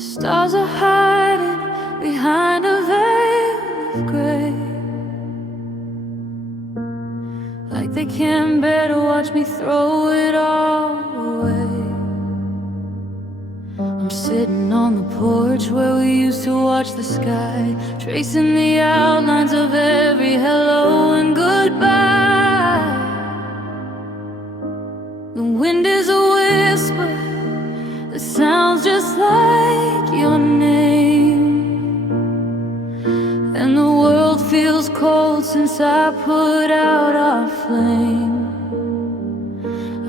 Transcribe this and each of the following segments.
Stars are hiding behind a veil of gray, like they can't bear to watch me throw it all away. I'm sitting on the porch where we used to watch the sky, tracing the outlines of every hello and goodbye. The wind is a whisper that sounds just like your name, and the world feels cold since I put out our flame.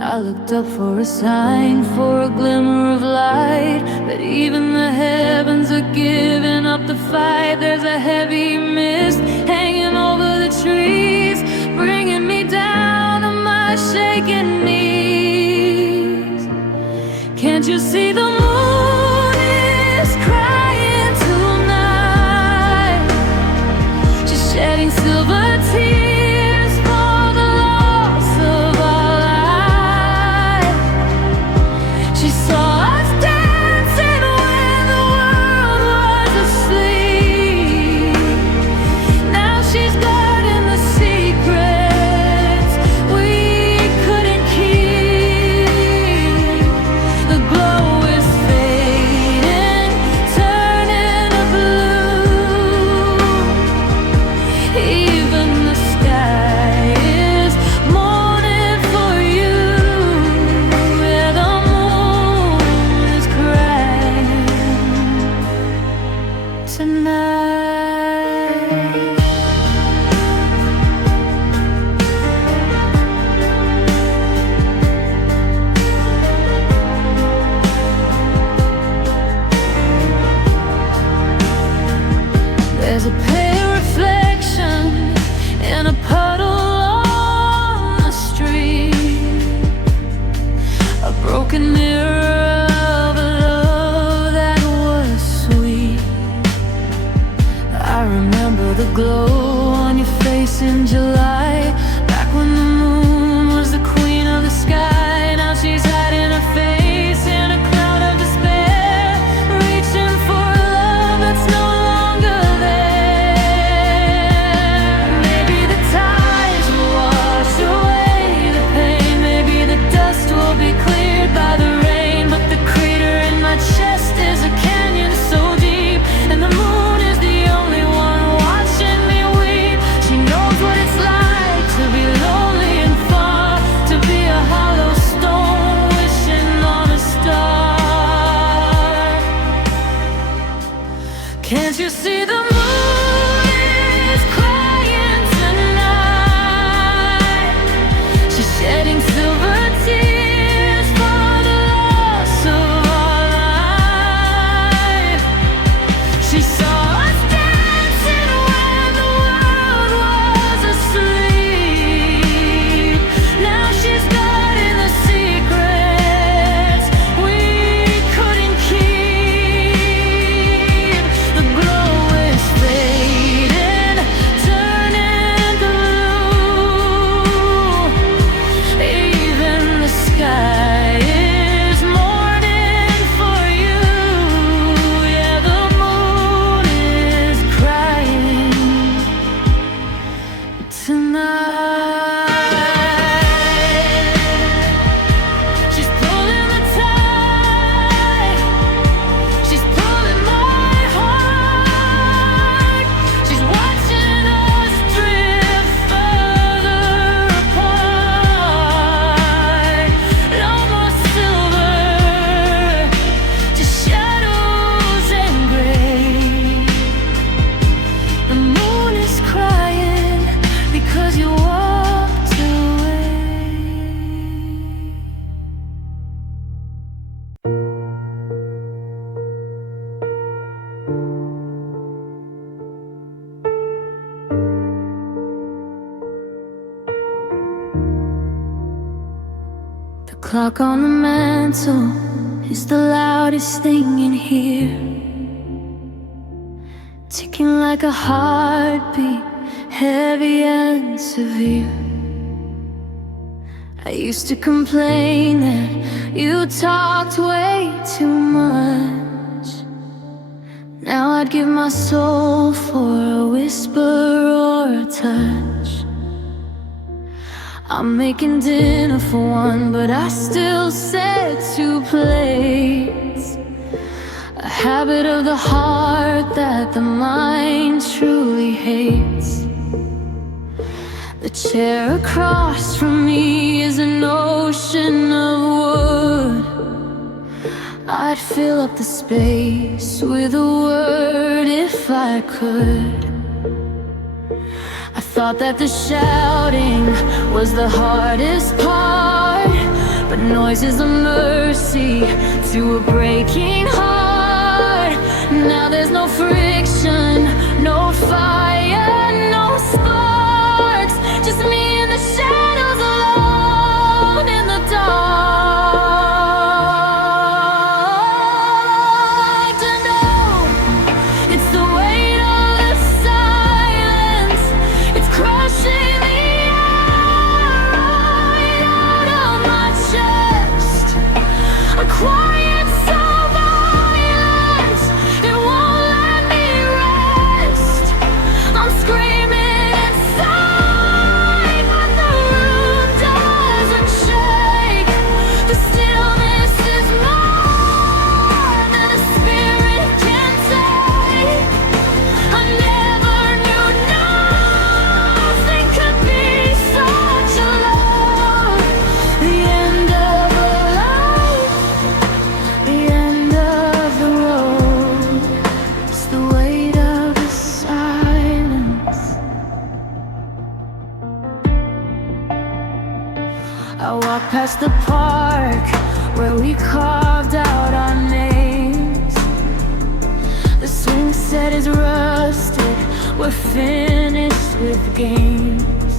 I looked up for a sign, for a glimmer of light, but even the heavens are giving up the fight. There's a heavy mist hanging over the trees, bringing me down to my shaking knees. Can't you see the moon is crying tonight? She's shedding silver tears for the loss of our life. She saw us dancing when the world was asleep. Now she's guarding the secrets we couldn't keep. The glow is fading, turning to blue. Even the sky is mourning for you. Yeah, the moon is crying tonight. There's a pale reflection in a puddle on the street, a broken mirror of a love that was sweet. I remember the glow on your face in July, back when the moon was the queen of the sky. Now she's hiding her face in a cloud of despair, reaching for a love that's no longer there. Maybe the tides will wash away the pain, maybe the dust will be cleared by the rain, but the crater in my chest is a canyon so deep, and the moon is the only one watching me weep. She knows what it's like to be lonely and far, to be a hollow stone wishing on a star. Can't you see the moon is crying tonight? She's shedding silver tears for the loss of our life. She saw us dancing when the world was asleep. Now she's guarding the secrets we couldn't keep. The glow is fading, turning blue. Even the sky is mourning for you. Yeah, the moon is crying tonight. She's pulling the tide, she's pulling my heart. She's watching us drift further apart. No more silver, just shadows and gray. The moon is crying because you walked away. The clock on the mantle is the loudest thing in here, ticking like a heartbeat, heavy and severe. I used to complain that you talked way too much, I'd give my soul for a whisper or a touch. I'm making dinner for one, but I still set 2 plates. A habit of the heart that the mind truly hates. The chair across from me is an ocean of wood. I'd fill up the space with a word if I could. I thought that the shouting was the hardest part, but noise is a mercy to a breaking heart. Now there's no friction, no fire, no sparks, just me in the shadows alone in the dark. To know it's the weight of the silence, it's crushing the air right out of my chest. A quiet so violent, it won't let me rest. I'm screaming inside, but the room doesn't shake. The stillness is more than a spirit can take. I never knew nothing could be such a love. The end of a life, the end of the road. It's the weight of the silence. I walk past the park where we carved out our names. The swing set is rusted, we're finished with games.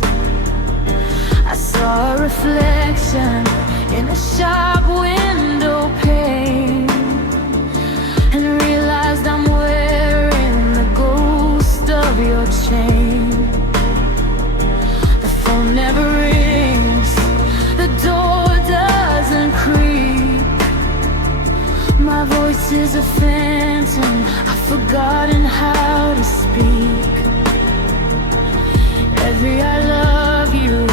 I saw a reflection in a shop window pane and realized I'm wearing the ghost of your chain. The phone never rings, the door doesn't creak. My voice is a phantom, I've forgotten how to speak. Every I love you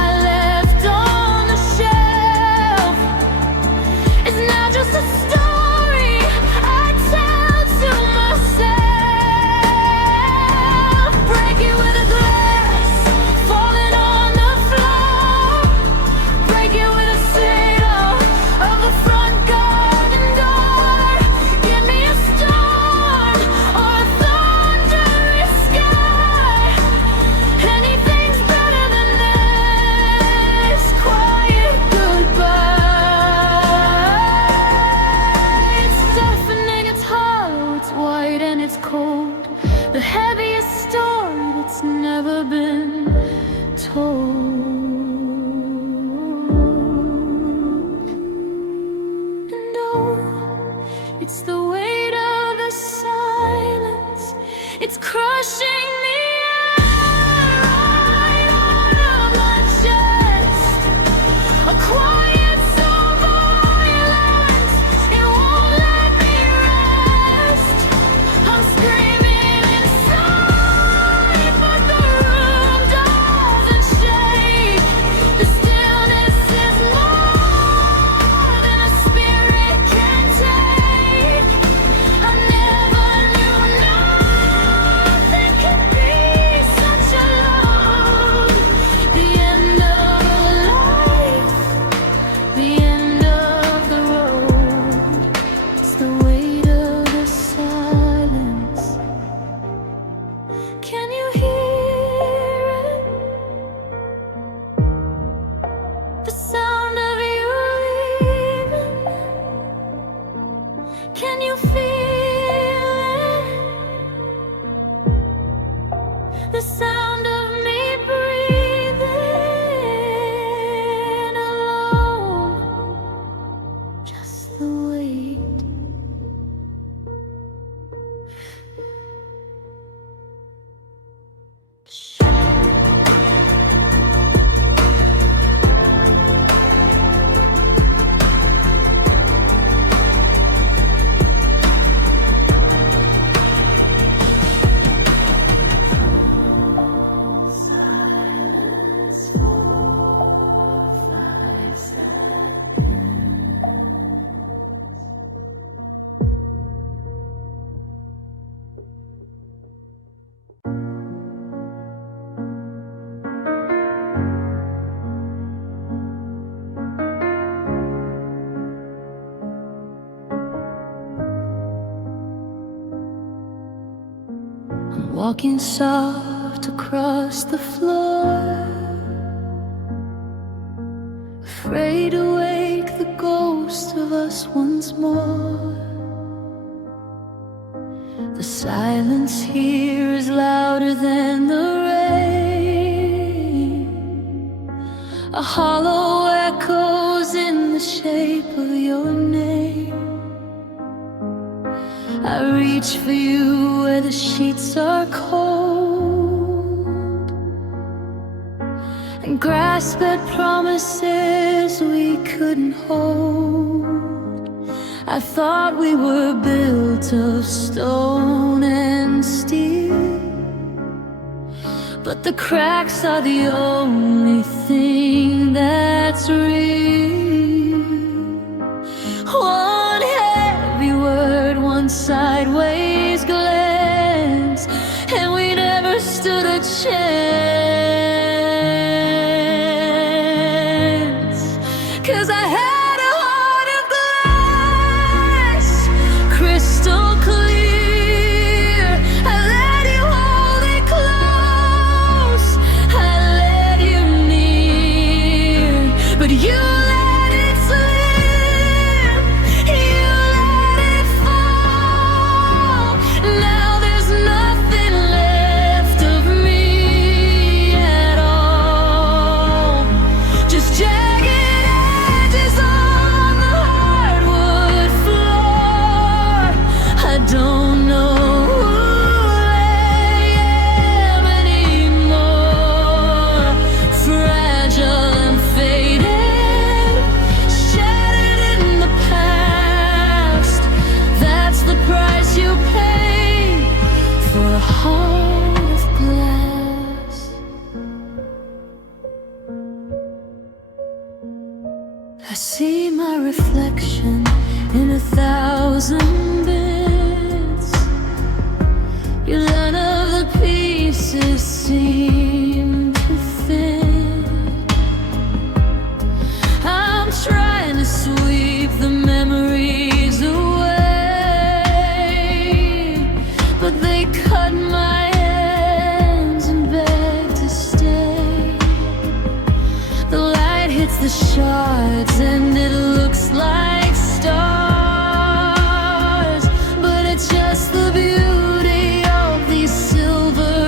I left on the shelf is now just a story I tell to myself. Break it with a glass, falling on the floor. Break it with a signal of the front garden door. Give me a storm or a thunderous sky. Anything's better than this quiet goodbye. It's deafening, it's hollow, it's white and it's cold. The heaviest story that's never been told. And oh, it's the weight of the silence, it's crushing the air right out of my chest. A quiet so violent, it won't let me rest. I'm screaming inside, but the room doesn't shake. The stillness is more than a spirit can take. I never knew nothing could walking soft across the floor, afraid to wake the ghost of us once more. The silence here is louder than the rain. A hollow echoes in the shape of your name. I reach for you where the sheets are cold, and grasp at promises we couldn't hold. I thought we were built of stone and steel, but the cracks are the only thing that's real. One heavy word, one sideways glance, and we never stood a chance. 'Cause I had a heart of glass, crystal clear. I let you hold it close, I let you near, but you let it slip, you let it fall. Now there's nothing left of me at all, just jagged edges on the hardwood floor. I don't know who I am anymore. Fragile and faded, shattered in the past. That's the price you pay for a heart of glass. I see my reflection in 1,000 bits. None of the pieces seem to fit. I'm trying to sweep the memories away, but they cut my hands and beg to stay. The light hits the shards and it looks like stars, but it's just the beauty of these silver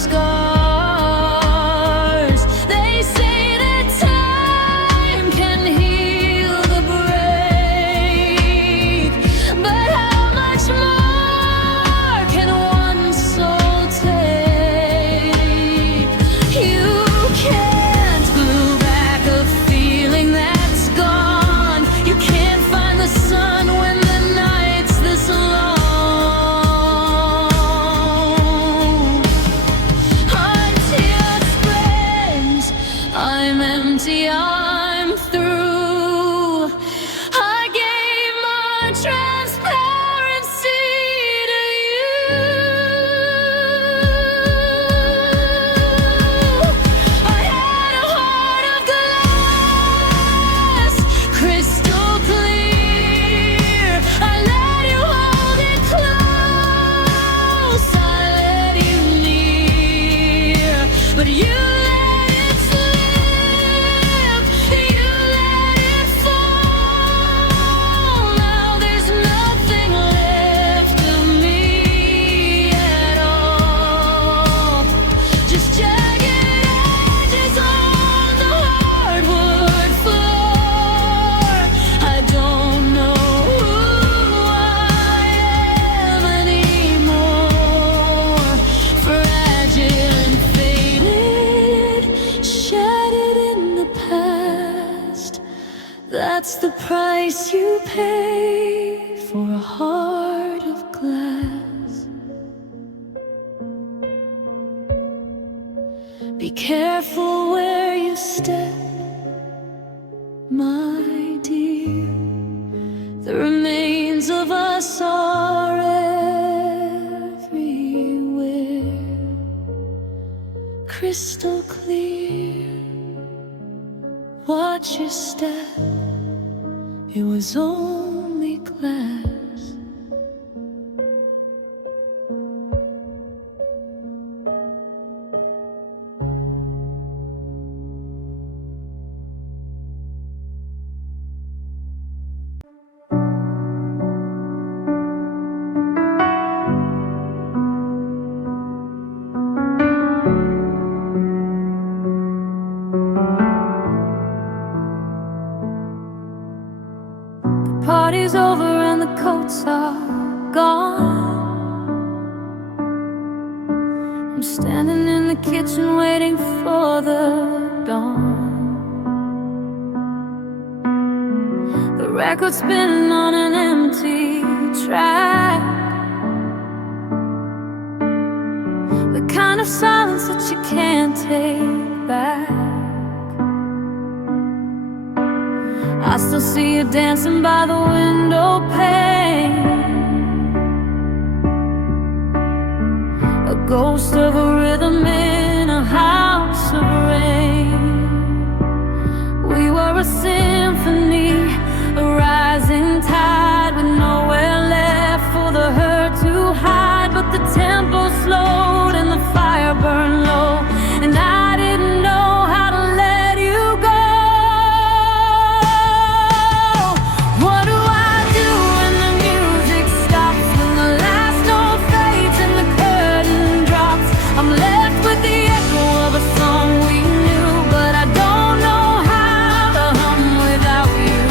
scars. They say that time can heal the break, but how much more can one soul take? You can't glue back a feeling that's gone. You can't find the sun when the night's this long. Until it springs, I'm empty, I'm through. I gave my transparency to you. I had a heart of glass, crystal clear. I let you hold it close, I let you near, but you let it slip, you let it fall. Now there's nothing left of me at all, just jagged edges on the hardwood floor. I don't know who I am anymore. Fragile and faded, shattered in the past. That's the price you pay for a heart of glass. Be careful where you step, my dear. The remains of us are everywhere, crystal clear. Watch your step, it was only glass. lights are gone. I'm standing in the kitchen waiting for the dawn. The record spinning on an empty track, the kind of silence that you can't take back. I still see you dancing by the window pane, a ghost of a rhythm in a house of rain. We were a symphony, a rising tide with nowhere left for the hurt to hide. But the tempo slowed and the fire burned low, and I didn't know how to let you go. What do I do when the music stops, when the last note fades and the curtain drops? I'm left with the echo of a song we knew, but I don't know how to hum without you.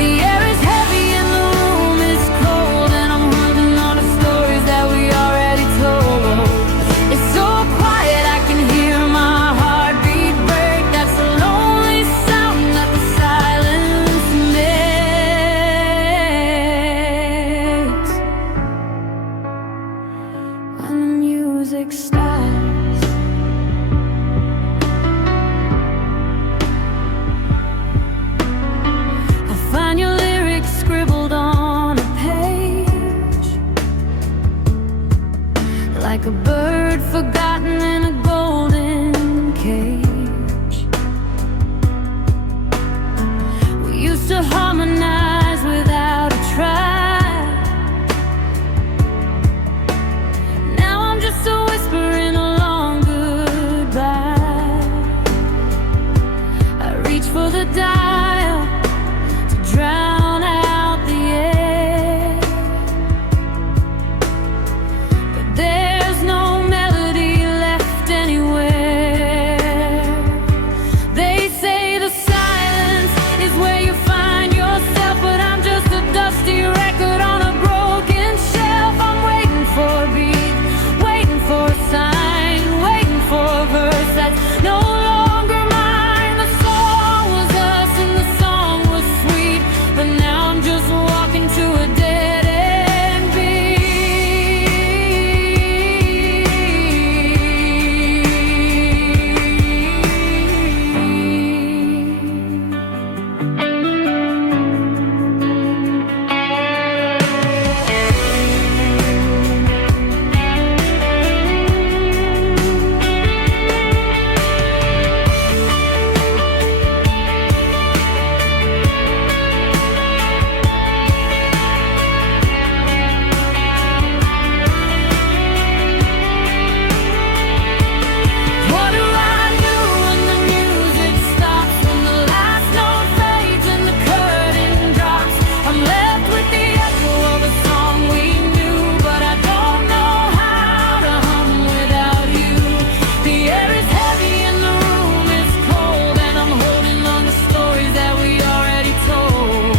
The air is heavy and the room is cold, and I'm holding on to stories that we already told. It's so quiet I can hear my heartbeat break. That's the lonely sound that the silence makes when the music stops. I find your lyrics scribbled on a page, like a bird forgotten in a golden cage. We used to harmonize without a try. Now I'm just a whisper in a long goodbye. I reach for the dial to drown out the air, but there's no melody left anywhere. They say the silence is where you find yourself, but I'm just a dusty record on a broken shelf. I'm waiting for a beat, waiting for a sign, waiting for a verse that's no longer mine. The song was us and the song was sweet, but now I'm just walking to a dead end beat. What do I do when the music stops, when the last note fades and the curtain drops? I'm left with the echo of a song we knew, but I don't know how to hum without you. The air is heavy and the room is cold, and I'm holding on to stories that we already told.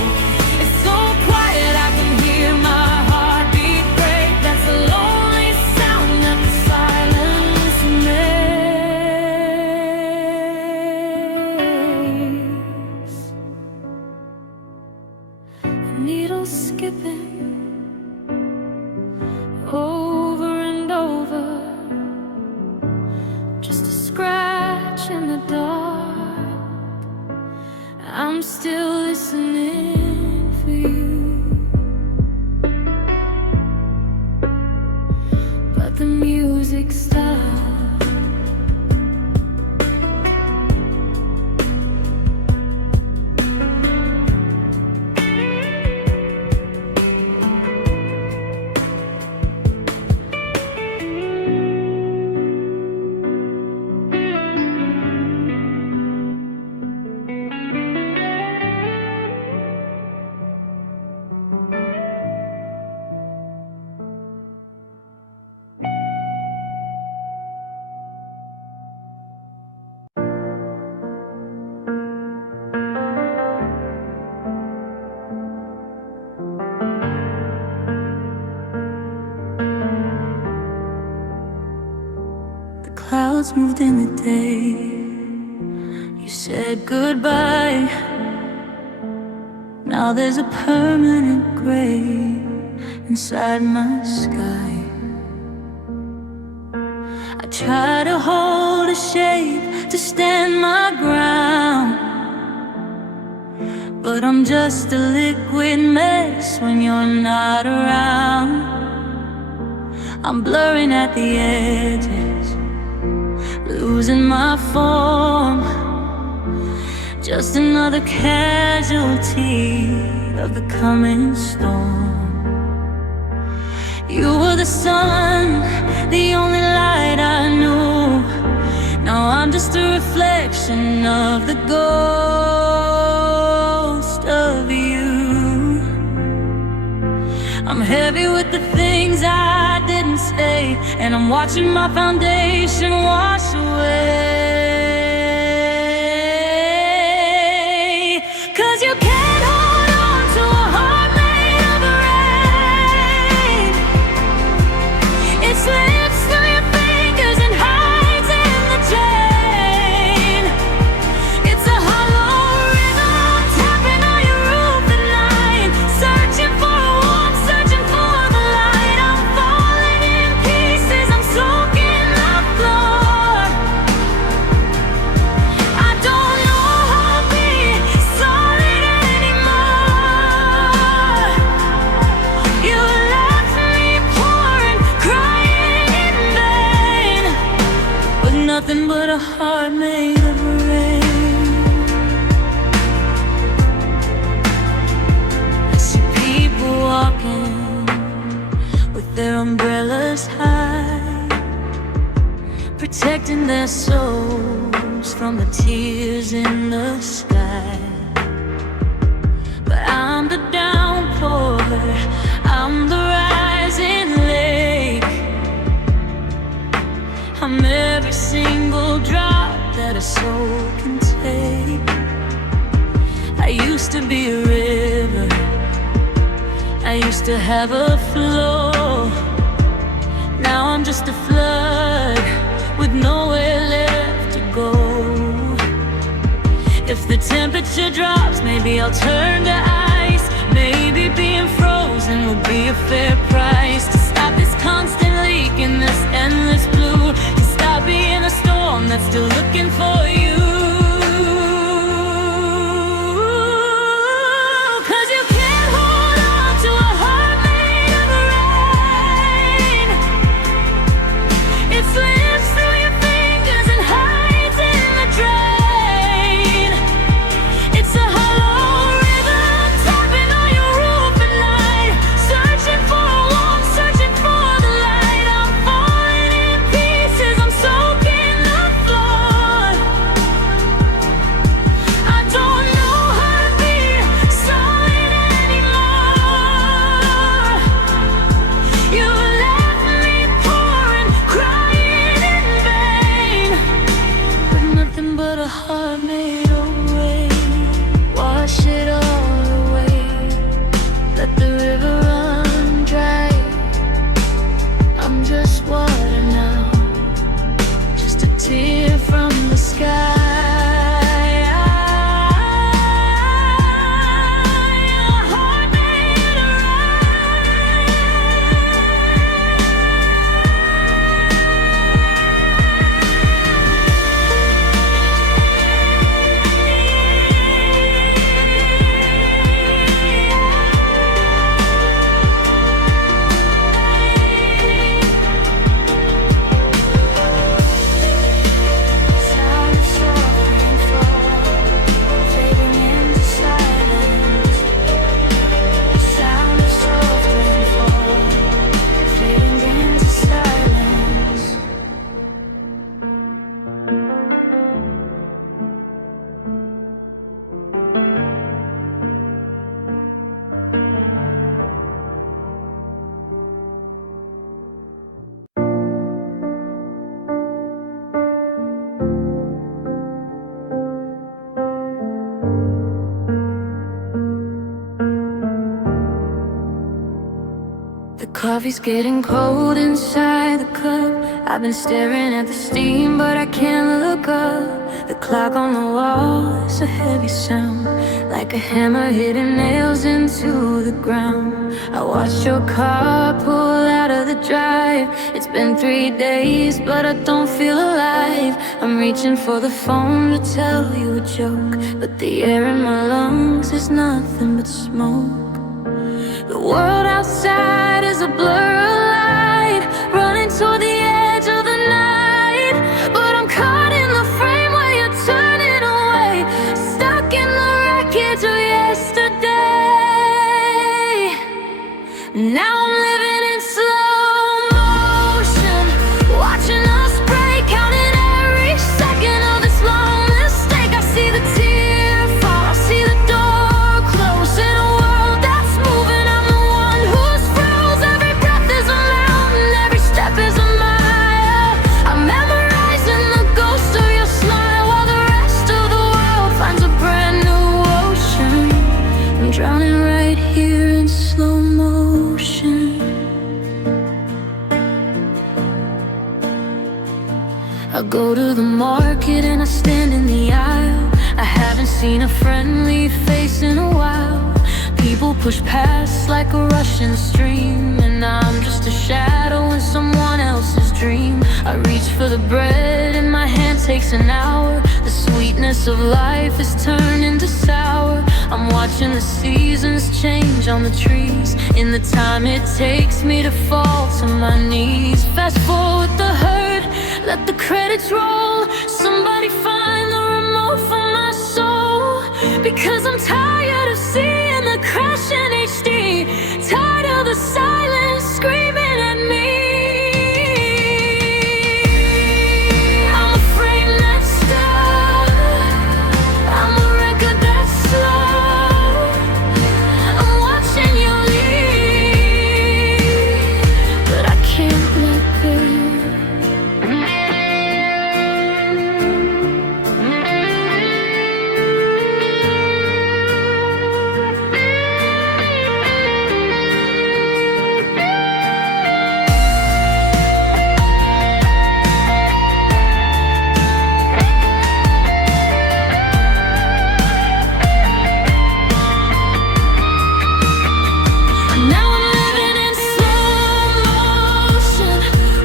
It's so quiet I can hear my heartbeat break. That's the lonely sound that the silence makes. The needles skipping over and over, just a scratch in the dark. I'm still listening for you, but the music stops. worlds moved in the day. You said goodbye. Now there's a permanent grave inside my sky. I try to hold a shape to stand my ground, but I'm just a liquid mess when you're not around. I'm blurring at the edges, losing my form, just another casualty of the coming storm. You were the sun, the only light I knew. Now I'm just a reflection of the ghost of you. I'm heavy with the things I didn't say, and I'm watching my foundation wash away. 'Cause you can't hold on to a heart made of rain. It slips through your fingers and hides in the chain. It's a hollow rhythm tapping on your roof at night, searching for a warmth, searching for the light. I'm falling in pieces, I'm soaking the floor. I don't know how to be solid anymore. You left me pouring, crying in vain, with nothing but a heart made of rain. I see people walking with their umbrellas high, protecting their souls from the tears in the sky. But I'm the downpour, I'm the rising lake. I'm every single drop that a soul can take. I used to be a river, I used to have a flow. Now I'm just a flood with nowhere left to go. If the temperature drops, maybe I'll turn to ice. Maybe being frozen will be a fair price to stop this constant leak in this endless blue, to stop being a storm that's still looking for you. 'Cause you can't hold on to a heart made of rain. It slips through your fingers and hides in the drain. It's a hollow rhythm tapping on your roof at night, searching for a warmth, searching for the light. I'm falling in pieces, I'm soaking the floor. I don't know how to be solid anymore. You left me pouring, crying in vain, with nothing but a heart made of rain. Wash it all away, let the river run dry. I'm just water now, just a tear from the sky. A heart made of rain. Coffee's getting cold inside the cup. I've been staring at the steam, but I can't look up. The clock on the wall is a heavy sound, like a hammer hitting nails into the ground. I watched your car pull out of the drive. It's been 3 days, but I don't feel alive. I'm reaching for the phone to tell you a joke, but the air in my lungs is nothing but smoke. The world outside is a blur of light, running toward the edge of the night. But I'm caught in the frame where you're turning away, stuck in the wreckage of yesterday. Now I'm living in slow motion, watching us break, counting every second of this long mistake. I see the tear fall, I see the door close in a world that's moving. I'm the one who's froze. Every breath is a mountain, every step is a mile. I'm memorizing the ghost of your smile, while the rest of the world finds a brand new ocean. I'm drowning right here in slow motion. I go to the market and I stand in the aisle. I haven't seen a friendly face in a while. People push past like a rushing stream, and I'm just a shadow in someone else's dream. I reach for the bread and my hand takes an hour. The sweetness of life is turned into sour. I'm watching the seasons change on the trees, in the time it takes me to fall to my knees. Fast forward the hurt, let the credits roll. Somebody find the remote for my soul, because I'm tired of seeing the crash in HD, tired of the silence screaming at me. I'm a frame that's stuck, I'm a record that's slow. I'm watching you leave, but I can't let go. Now I'm living in slow motion,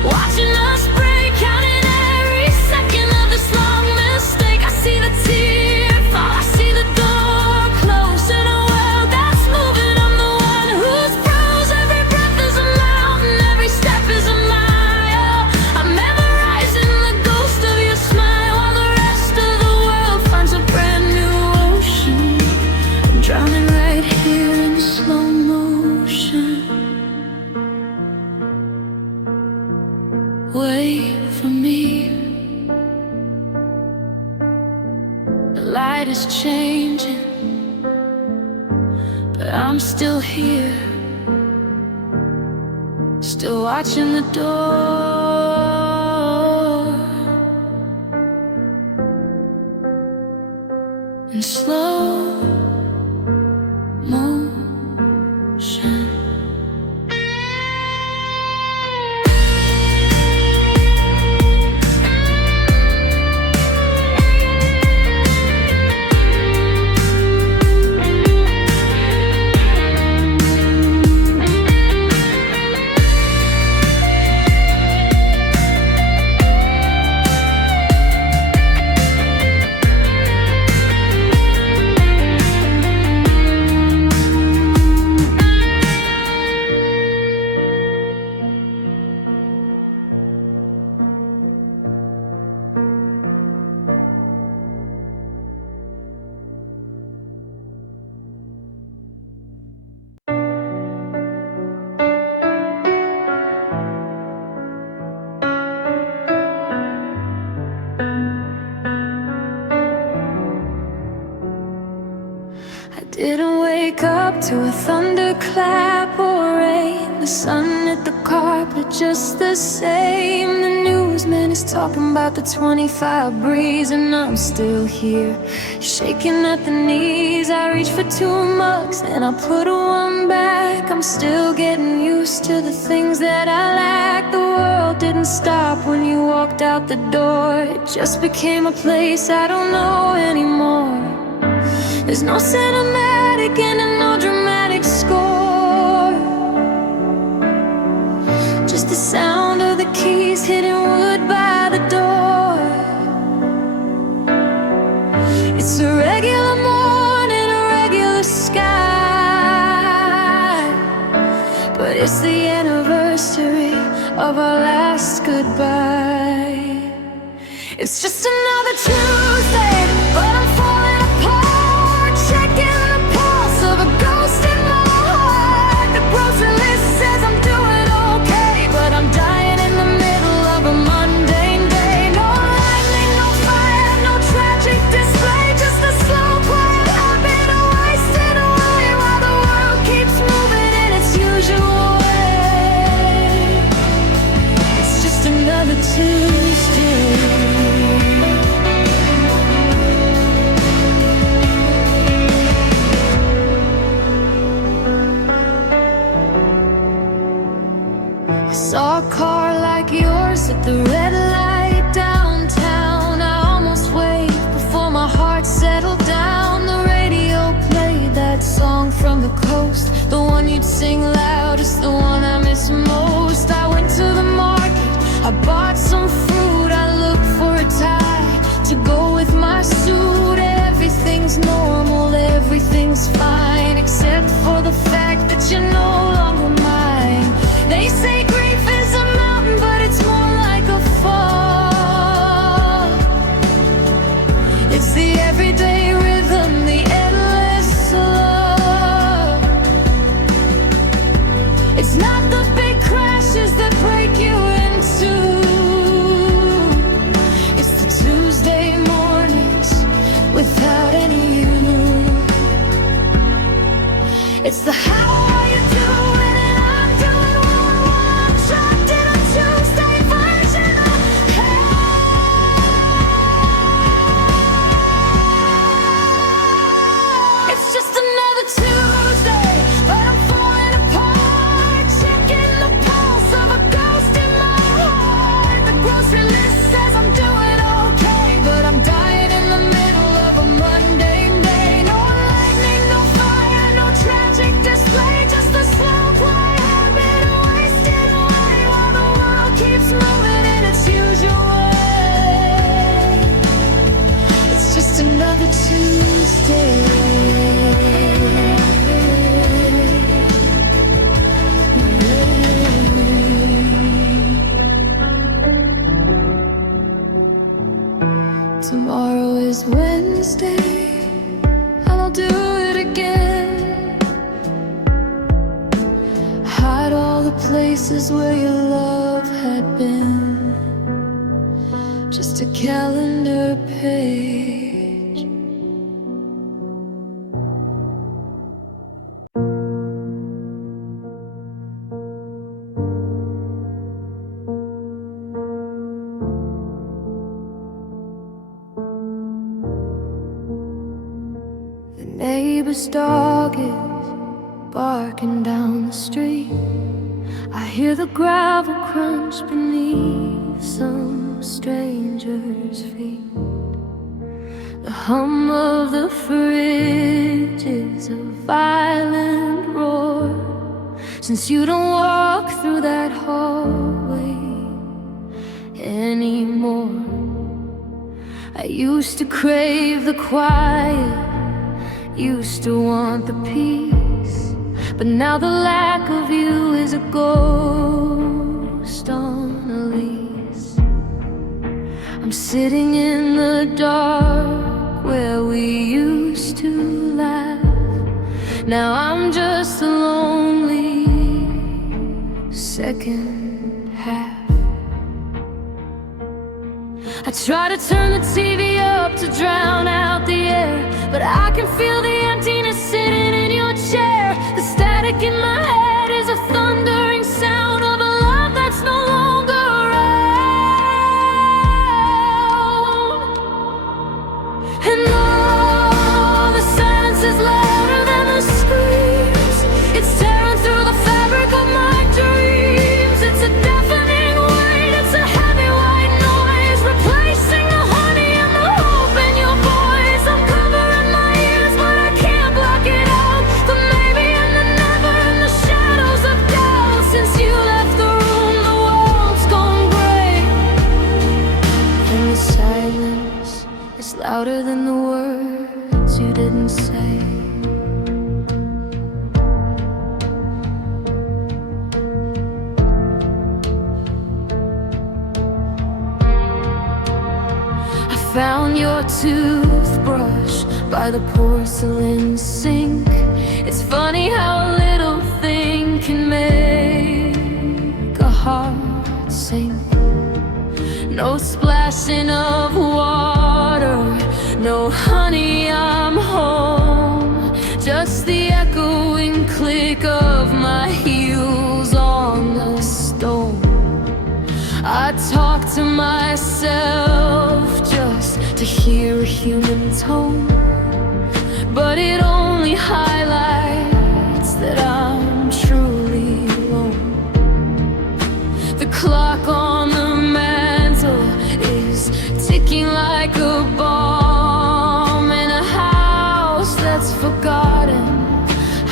watching us break, counting every second of this long mistake. I see the tear fall, I see the door close in a world that's moving. I'm the one who's froze. Every breath is a mountain, every step is a mile. I'm memorizing the ghost of your smile, while the rest of the world finds a brand new ocean. I'm drowning right here in slow motion. Wait for me. The light is changing, but I'm still here, still watching the door in slow motion. Didn't wake up to a thunderclap or rain. The sun hit the carpet just the same. The newsman is talking about the 25 breeze, and I'm still here, shaking at the knees. I reach for 2 mugs and I put one back. I'm still getting used used to the things that I lacked. The world didn't stop when you walked out the door. It just became a place I don't know anymore. There's no cinematic and no dramatic score, just the sound of the keys hitting wood by the door. It's a regular morning, a regular sky, but it's the anniversary of our last goodbye. It's just another Tuesday, but I'm falling apart, checking the pulse of a ghost in my heart. The grocery list says I'm doing okay, but I'm dying in the middle of a mundane day. No lightning, no fire, no tragic display, just a slow, quiet habit of wasting away while the world keeps moving in its usual way. It's just another Tuesday. Saw a car like yours at the red light downtown. I almost waved before my heart settled down. The radio played that song from the coast, the one you'd sing loudest, the one I miss most. I went to the market, I bought some fruit, I looked for a tie to go with my suit. Everything's normal, everything's fine, except for the fact that you're no longer mine. They say grief is a mountain, but it's more like a fall. It's the everyday rhythm, the endless love. It's not the big crashes that break you in two. It's the Tuesday mornings without any you. It's the how are you doing, and I'm doing well while I'm trapped in a Tuesday version of hell. It's just another Tuesday, but I'm falling apart, checking the pulse of a ghost in my heart. The grocery list says I'm doing okay, but I'm dying in the middle of a mundane day. No lightning, no fire, no tragic display, just a slow, quiet habit of wasting away while the world keeps moving in its usual way. It's just another Tuesday. Tomorrow is Wednesday, and I'll do it again. Hide all the places where your love had been, just a calendar page. The neighbor's dog is barking down the street. I hear the gravel crunch beneath some stranger's feet. The hum of the fridge is a violent roar, since you don't walk through that hallway anymore. I used to crave the quiet, used to want the peace, but now the lack of you is a ghost on a lease. I'm sitting in the dark where we used to laugh. Now I'm just a lonely second half. I try to turn the TV up to drown out the air, but I can feel the emptiness sitting in your chair. The static in my head is a thundering sound of a love that's no longer around. And all the silence is louder than the screams. It's tearing through the fabric of my dreams. louder than the words you didn't say. I found your toothbrush by the porcelain sink. It's funny how a little thing can make a heart sink. No splashing of water, no honey, I'm home. Just the echoing click of my heels on the stone. I talk to myself just to hear a human tone, but it only highlights that I'm truly alone. The clock on the mantle is ticking like a bomb in a house that's forgotten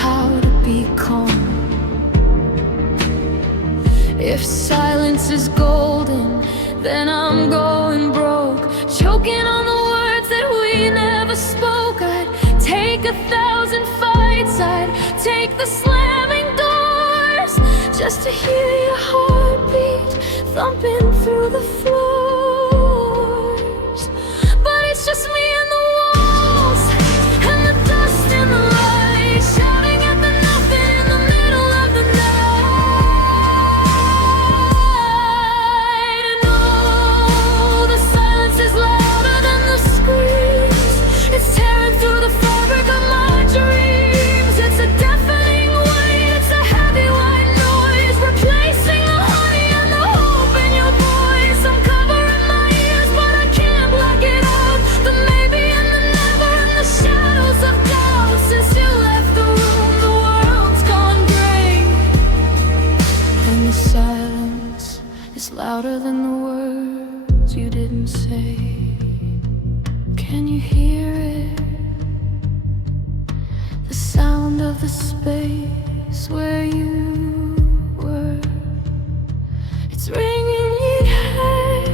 how to be calm. If silence is golden, then I'm going broke, choking on the words that we never spoke. I'd take 1,000 fights, I'd take the slamming doors, just to hear your heartbeat thumping through the floors. But it's just me and the walls, and the dust in the light, shouting at the nothing in the middle of the night. And oh, the silence is louder than the screams. It's tearing through the fabric of my dreams. It's a deafening weight, it's a heavy white noise, replacing the honey and the hope in your voice. I'm covering my ears, but I can't block it out. The maybe and the never and the shadows of doubt. Since you left the room, the world's gone gray, and the silence is louder than the words you didn't say. Can you hear it? The sound of the space where you were. It's ringing your head,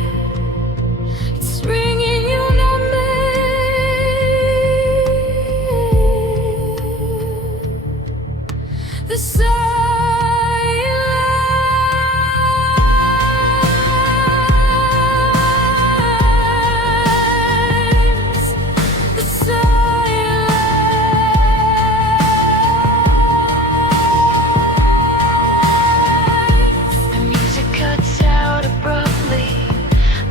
it's ringing your name. The silence. The silence. The music cuts out abruptly,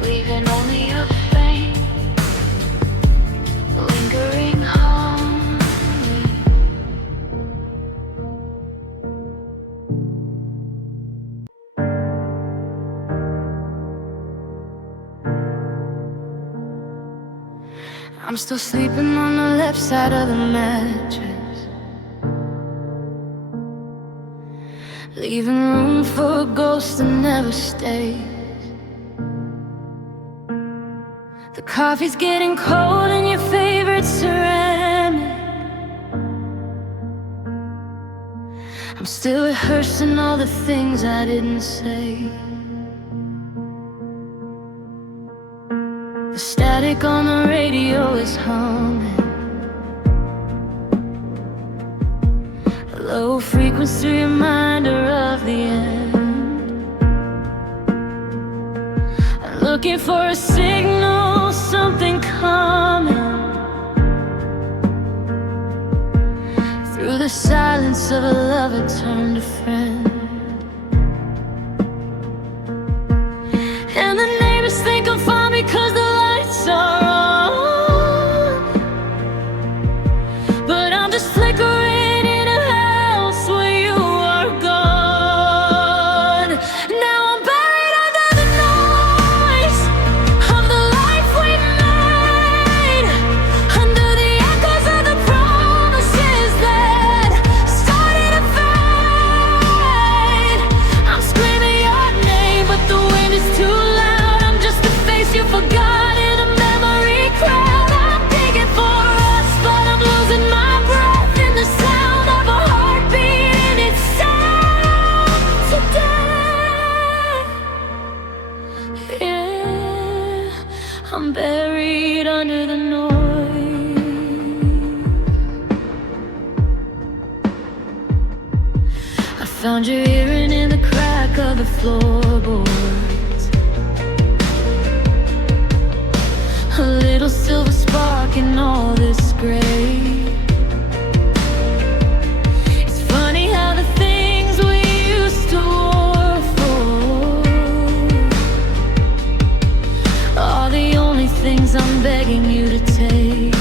leaving only a faint, lingering hum. I'm still sleeping on the left side of the mattress, leaving room for a ghost that never stays. The coffee's getting cold in your favorite ceramic. I'm still rehearsing all the things I didn't say. The static on the radio is humming, a low frequency reminder of the end. I'm looking for a signal, something coming through the silence of a lover turned to friend. And the neighbors think I'm fine because the lights are on, but I'm just flickering in a house where you are gone. Now I'm buried under the noise of the life we made, under the echoes of the promises that started a fade. I'm screaming your name, but the wind is too loud. I'm just a face you forgot in a memory crowd. I'm digging for us, but I'm losing my breath in the sound of a heartbeat in itself today. Yeah, I'm buried under the noise. found you hearing in the crack of the floorboards. A little silver spark in all this gray. It's funny how the things we used to war for are the only things I'm begging you to take.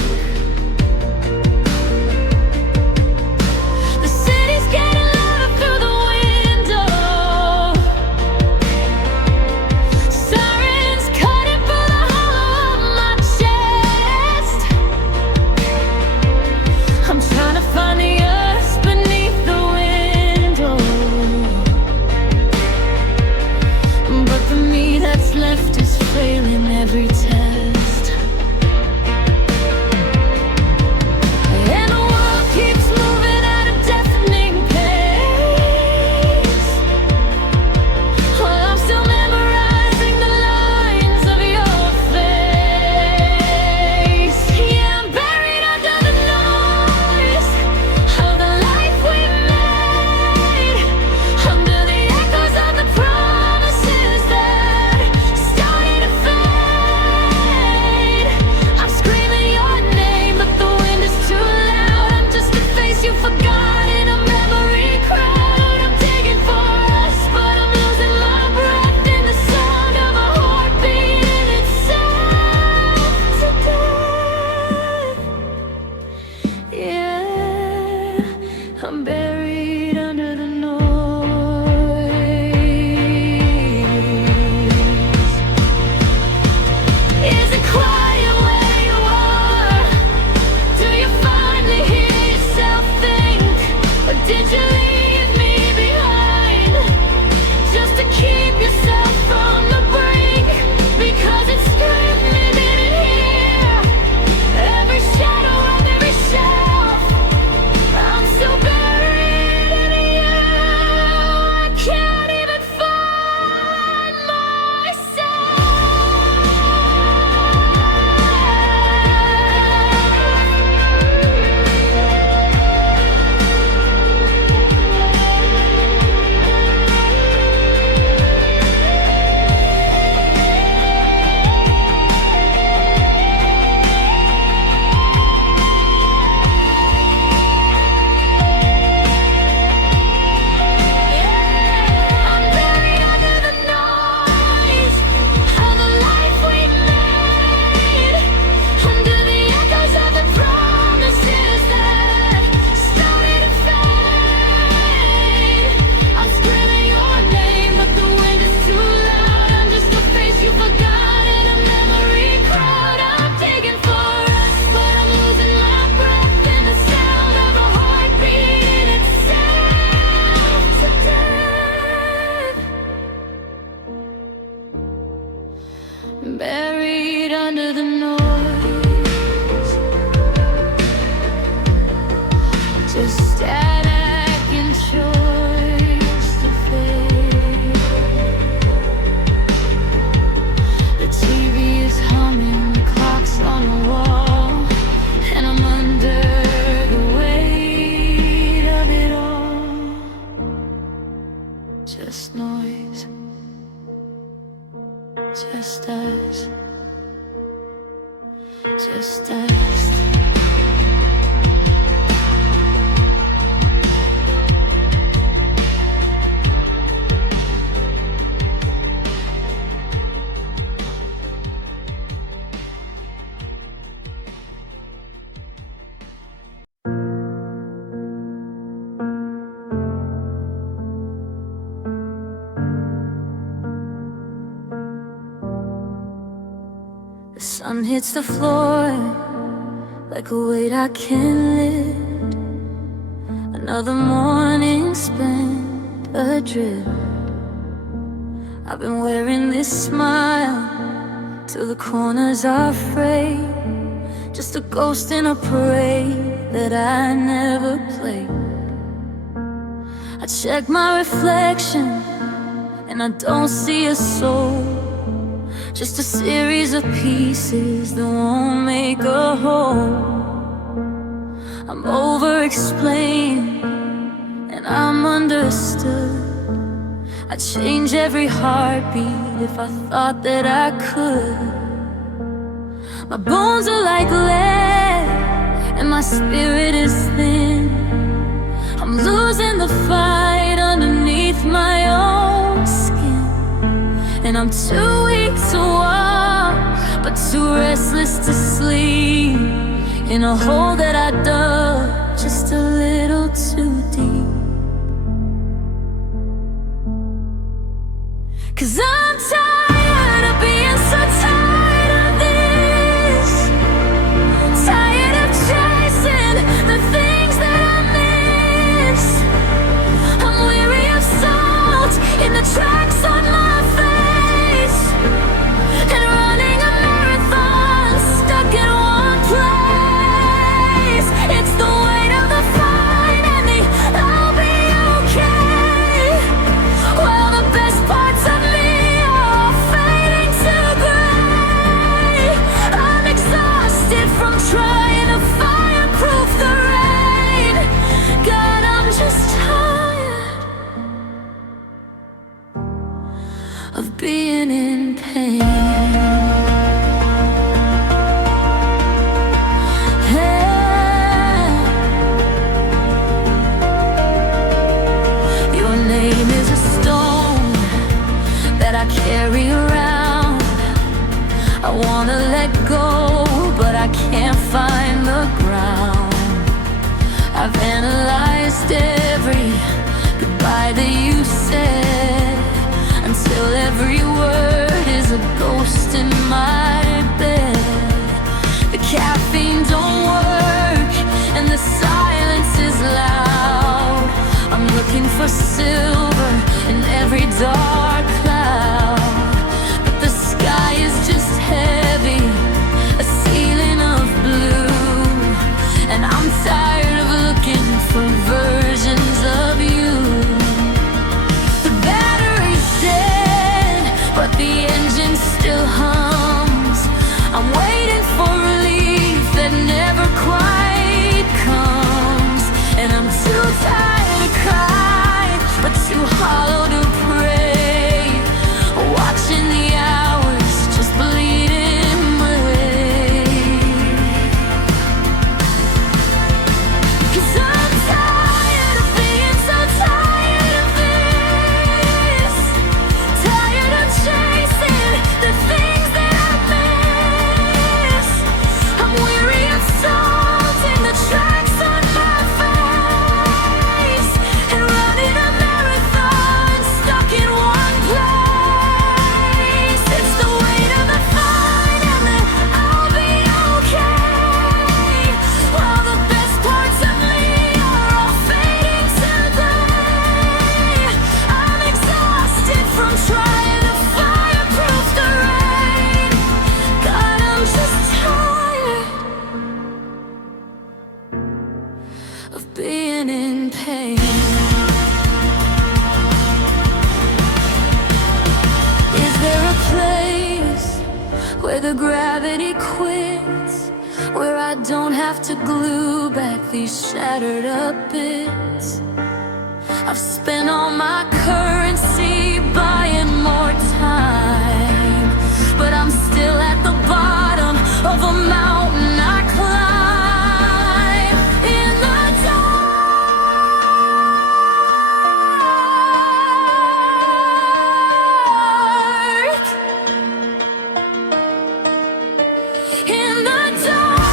Failing every test, and the world keeps moving at a deafening pace, while I'm still memorizing the lines of your face. Yeah, I'm buried under the noise of the life we made, under the echoes of the promises that started to fade. I'm screaming your name, but the wind is too loud. I'm just a face you forgot in a memory crowd. I'm digging for us, but I'm losing my breath in the sound of a heart beating itself to death. Yeah, I'm buried under the noise. Is it quiet where you are? Do you finally hear yourself think? Or did you leave me behind just to keep yourself from the brink? Because it's screaming in here, every shadow of every shelf. I'm so buried in you, I can't even find myself. I'm buried under the noise of the life we made, under the echoes of the promises that started to fade. I'm screaming your name, but the wind is too loud. I'm just a face you forgot in a memory crowd. I'm digging for us, but I'm losing my breath in the sound of a heart beating itself to death. Buried under the noise, just static and choice to fade. The TV is humming, the clock's on the wall, and I'm under the weight of it all. Just noise, just us, just us. The sun hits the floor like a weight I can't lift. Another morning spent adrift. I've been wearing this smile till the corners are frayed. Just a ghost in a parade that I never played. I check my reflection and I don't see a soul. Just a series of pieces that won't make a whole. I'm over-explaining and I'm understood. I'd change every heartbeat if I thought that I could. My bones are like lead and my spirit is thin. I'm losing the fight underneath my own skin. And I'm too weak to walk, but too restless to sleep in a hole that I dug just a little too deep. 'Cause I'm tired of being so tired of this. Tired of chasing the things that I miss. I'm weary of salt in the tracks on my face, and running a marathon stuck in one place. It's the weight of the fight and the I'll be okay. Well, the best parts of me are fading to gray. I'm exhausted from trying to fireproof the rain. God, I'm just tired of being in pain. Hey, your name is a stone that I carry around. I wanna let go, but I can't find the ground. I've analyzed every goodbye that you said, until every word is a ghost in my bed. The caffeine don't work and the silence is loud. I'm looking for silver in every dark cloud, but the sky is just heavy, a ceiling of blue. And I'm tired of looking for versions of you. The battery's dead, but the engine still hums. I'm waiting for relief that never quite comes. And I'm too tired to cry, but too hollow to pray, watching the hours just bleed in away. 'Cause I'm tired of being so tired of this. Tired of chasing the things that I miss. I'm weary of salt in the tracks on my face, and running a marathon stuck in one place. It's the weight of the fight and the I'll be okay. While the best parts of me are all fading to gray. I'm exhausted from trying to fireproof the rain. God, I'm just tired of being in pain. Is there a place where the gravity quits, where I don't have to glue back these shattered up bits? I've spent all my currency buying more time, but I'm still at the bottom of a mountain I climb in the dark. In the dark.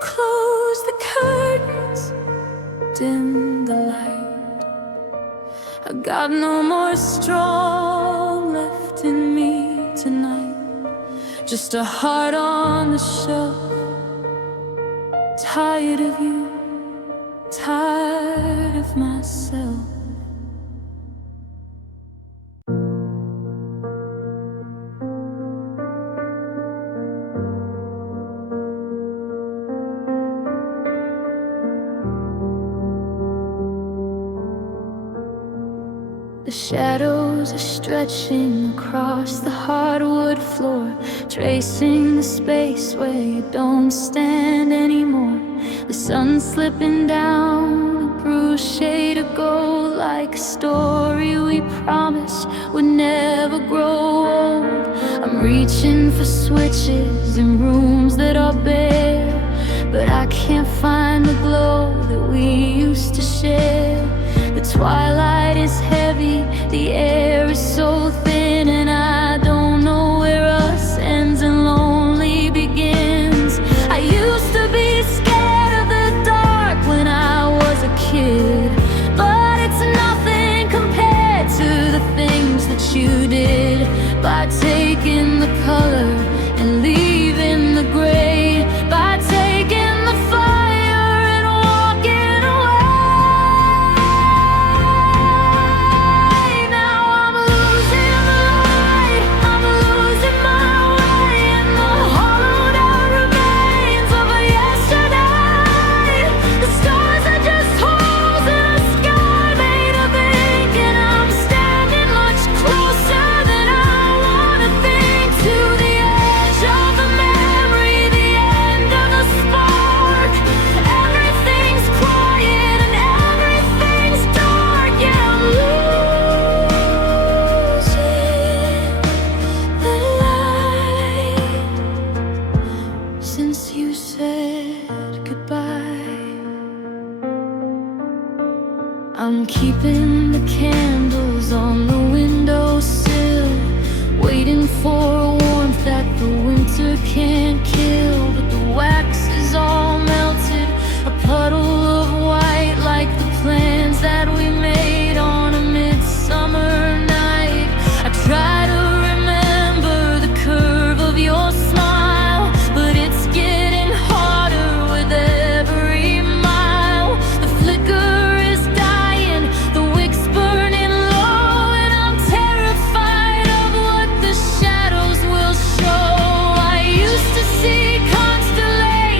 Close the curtains, dim the light. I got no more strong left in me tonight. Just a heart on the shelf. Tired of you, tired of myself. The shadows are stretching across the hardwood floor, tracing the space where you don't stand anymore. The sun's slipping down, a bruised shade of gold, like a story we promised would never grow old. I'm reaching for switches in rooms that are bare, but I can't find the glow that we used to share. The twilight is heavy, the air is so thin, and I don't know where us ends and lonely begins. I used to be scared of the dark when I was a kid, but it's nothing compared to the things that you did. By taking the color and leaving the gray, by taking the fire and walking away. Now I'm losing the light, I'm losing my way in the hollowed out remains of a yesterday. The stars are just holes in a sky made of ink, and I'm standing much closer than I wanna think, to the edge of the memory, the end of the spark. Everything's quiet and everything's dark. Yeah, I'm losing the light since you said goodbye. I'm keeping the candles on the windowsill, waiting for a warmth that the winter can't kill. But the wax is all melted, a puddle of white, like the plans that we made on a midsummer night. I try to remember the curve of your smile, but it's getting harder with every mile. The flicker is dying, the wick's burning low, and I'm terrified of what the shadows will show. I used to see constellations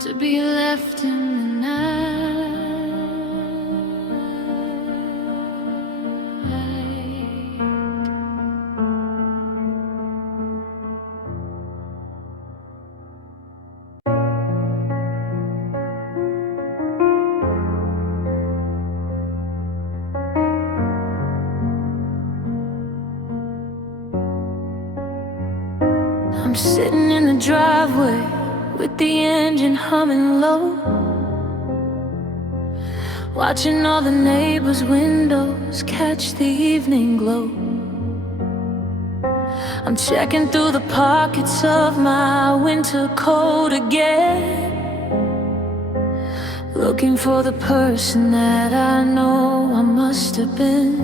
to be left in the night. I'm sitting in the driveway with the engine humming low, watching all the neighbors' windows catch the evening glow. I'm checking through the pockets of my winter coat again, looking for the person that I know I must have been.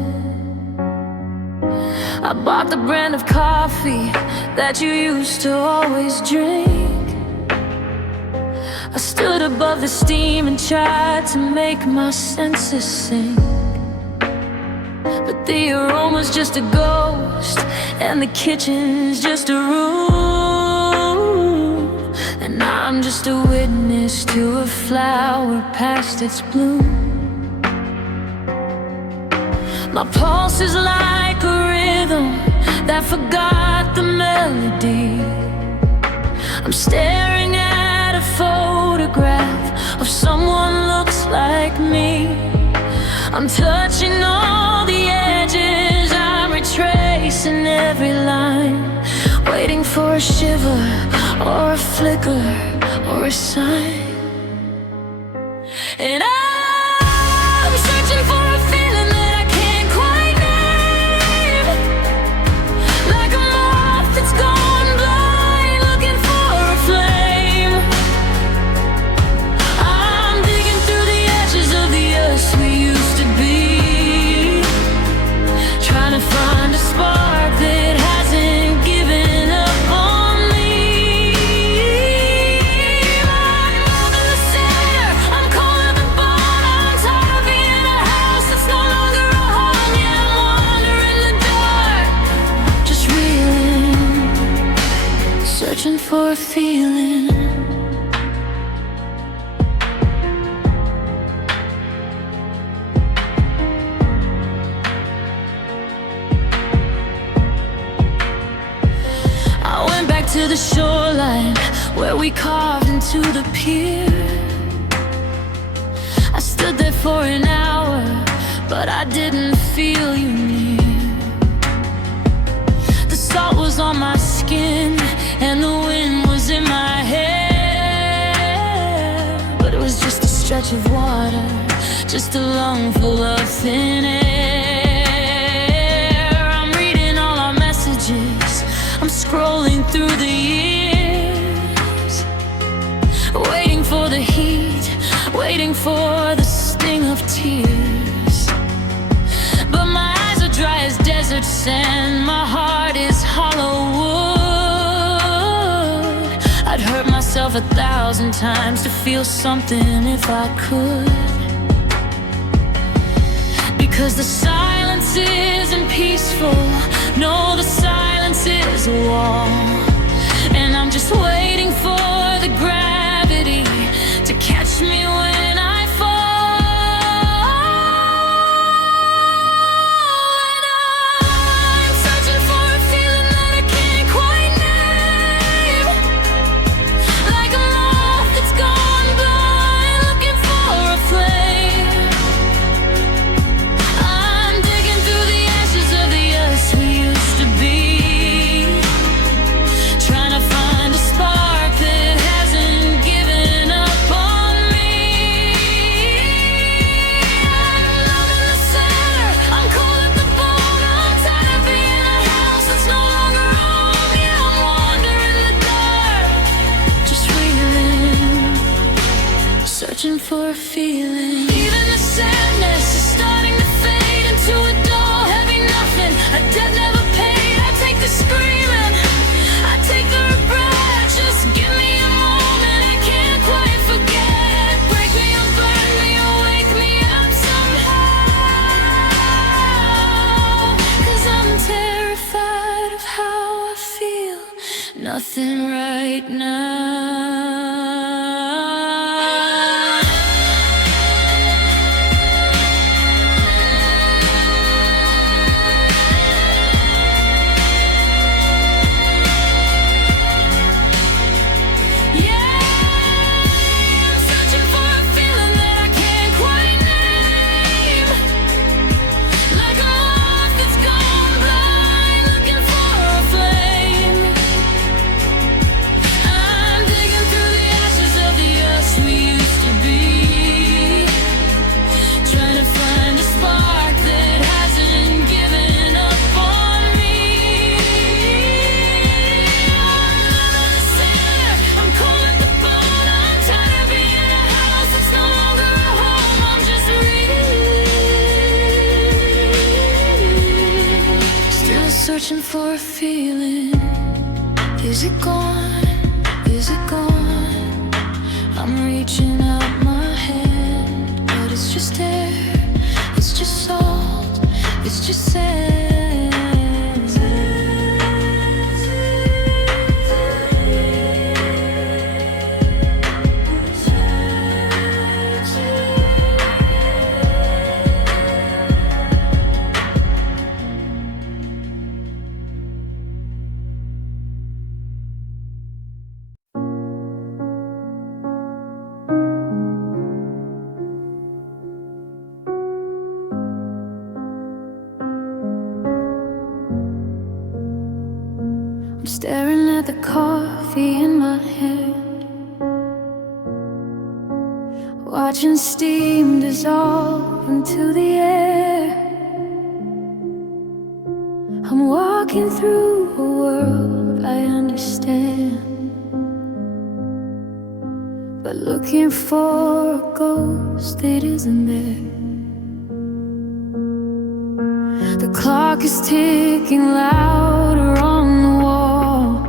I bought the brand of coffee that you used to always drink. I stood above the steam and tried to make my senses sink, but the aroma's just a ghost and the kitchen's just a room, and I'm just a witness to a flower past its bloom. My pulse is like a rhythm that forgot the melody. I'm staring at a photograph of someone looks like me. I'm touching all the edges, I'm retracing every line, waiting for a shiver or a flicker or a sign. And I'm searching for a feeling that I can't quite name, like a moth that's gone blind, looking for a flame. I'm digging through the ashes of the us we used to be, trying to find a spark that hasn't given up on me. I'm moving the center, I'm cold at the bone, I'm tired of being in a house that's no longer a home. Yeah, I'm wandering the dark, just reeling, searching for a feeling. I went back to the shoreline where we carved into the pier. I stood there for an hour, but I didn't feel you near. The salt was on my skin and the wind was in my hair, but it was just a stretch of water, just a lungful of thin air. I'm reading all our messages, I'm scrolling through the years, waiting for the heat, waiting for the sting of tears. But my eyes are dry as desert sand, my heart is hollow wood. I'd hurt myself 1,000 times to feel something if I could, because the silence isn't peaceful, no, the silence is a wall. And I'm just waiting for the gravity to catch me when I fall. And I'm searching for a feeling that I can't quite name, like a moth that's gone blind, looking for a flame. I'm digging through the ashes of the us we used to be, trying to find a spark that hasn't given up on me. I'm numb in the center, I'm cold at the bone, I'm tired of being in a house that's no longer home. Yeah, I'm wandering the dark, just reeling, searching for a feeling. Even the sadness is starting to fade into a dull, heavy nothing, a debt never paid. I take the screaming, I take the regret, just give me a moment, I can't quite forget. Break me or burn me or wake me up somehow, 'cause I'm terrified of how I feel, nothing right now. searching for a feeling. Is it gone? Is it gone? I'm reaching out my hand, but it's just air, it's just salt, it's just sand. I'm staring at the coffee in my hand, watching steam dissolve into the air. I'm walking through a world I understand, but looking for a ghost that isn't there. The clock is ticking louder on the wall,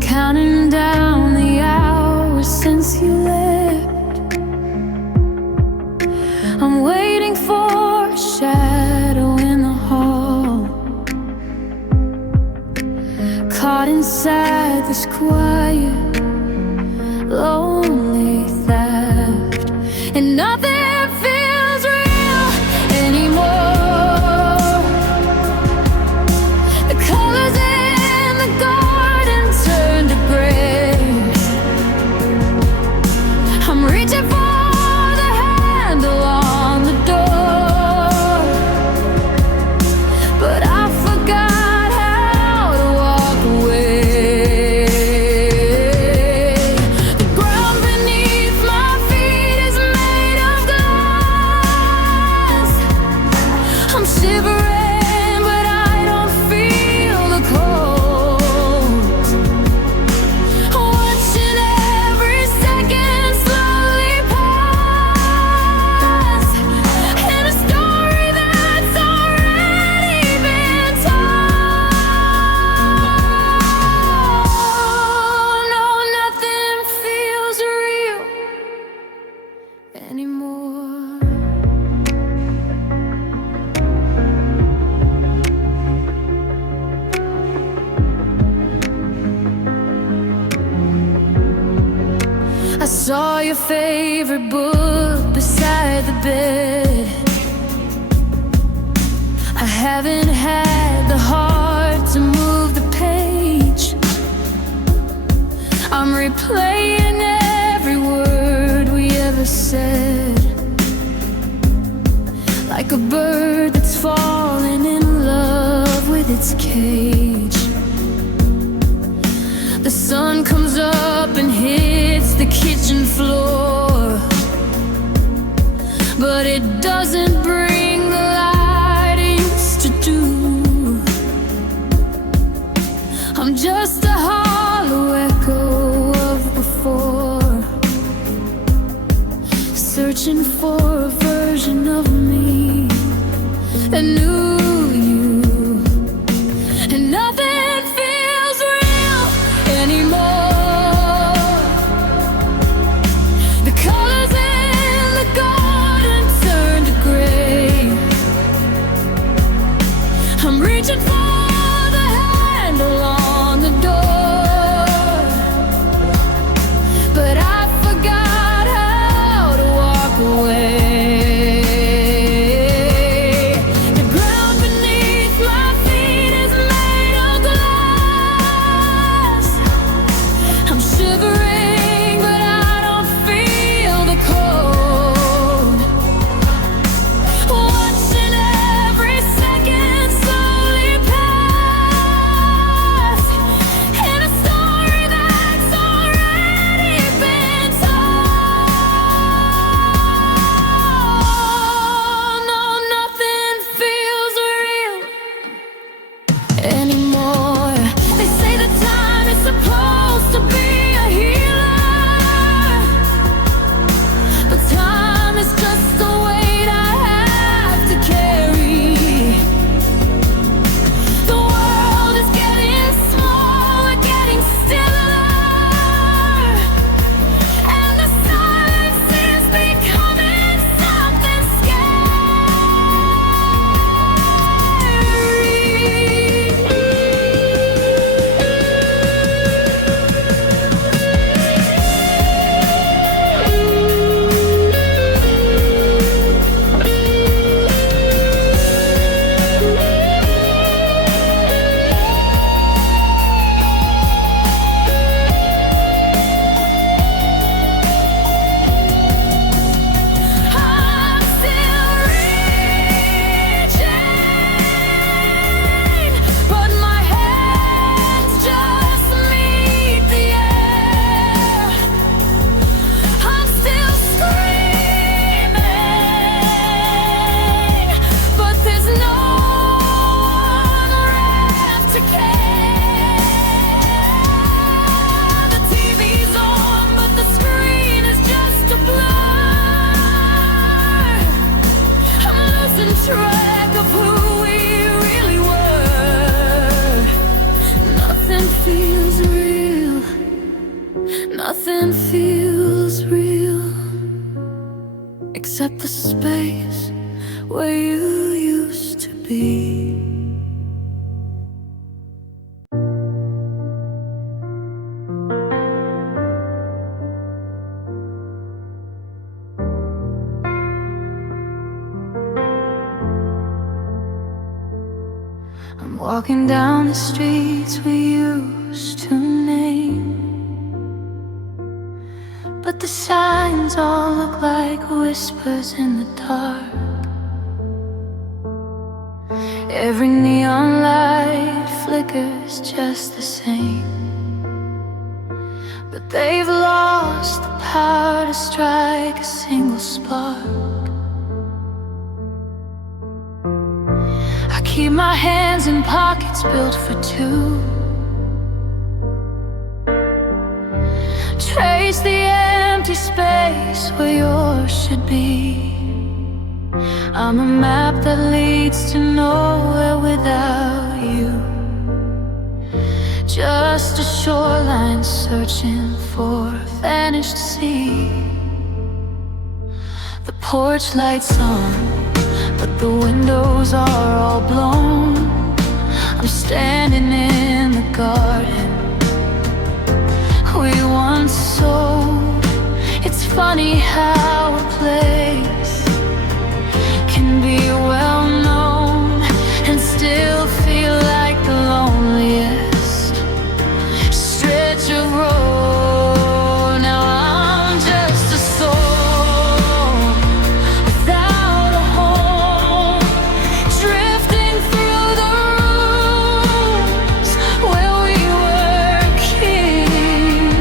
counting down the hours since you left. I'm waiting for a shadow in the hall, caught inside this quiet, lonely theft, and nothing feels real anymore. The colors in the garden turn to gray. I'm reaching for the handle on the door, but I forgot how to walk away. The ground beneath my feet is made of glass. I'm shivering, but I don't feel the cold. Watching every second slowly pass, in a story that's already been told. No, nothing feels real anymore. I saw your favorite book beside the bed. I haven't had the heart to move the page. I'm replaying every word we ever said, like a bird that's falling in love with its cage. The sun comes up and hits the kitchen floor, but it doesn't bring the light it used to do. I'm just a hollow echo of before, searching for a version of me that knew you, and nothing feels real anymore. The colors in the garden turn to gray. I'm reaching for the handle on the door, but I forgot how to walk away. Nothing feels real except the space where you used to be. I'm walking down the streets we used to name, but the signs all look like whispers in the dark. Every neon light flickers just the same, but they've lost the power to strike a single spark. I keep my hands in pockets built for two, trace the empty space where yours should be. I'm a map that leads to nowhere without you, just a shoreline searching for a vanished sea. The porch lights on, but the windows are all blown. I'm standing in the garden we once sold. It's funny how a place can be well known and still feel like the loneliest stretch of road. Now I'm just a soul without a home, drifting through the rooms where we were king.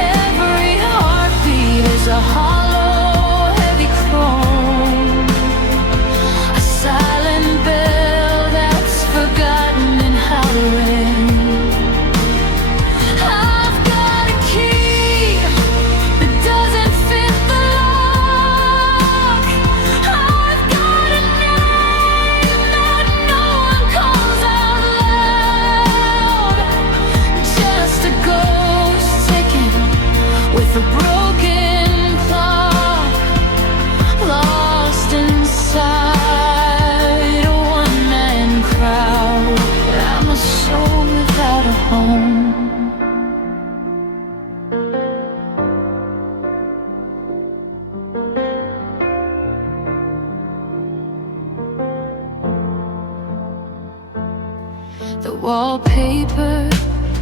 Every heartbeat is a hollow, heavy chrome, a silent bell that's forgotten in how to ring. I've got a key that doesn't fit the lock. I've got a name that no one calls out loud. Just a ghost ticking with a broken clock, lost inside a one-man crowd. I'm a soul without a home. The wallpaper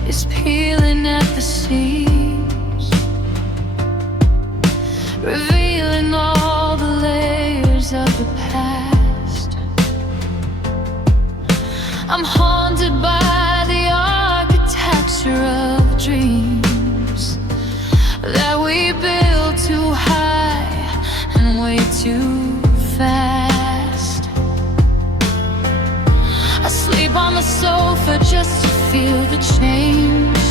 is peeling at the seams, revealing all the layers of the past. I'm haunted by the architecture of dreams that we built too high and way too fast. I sleep on the sofa just to feel the change,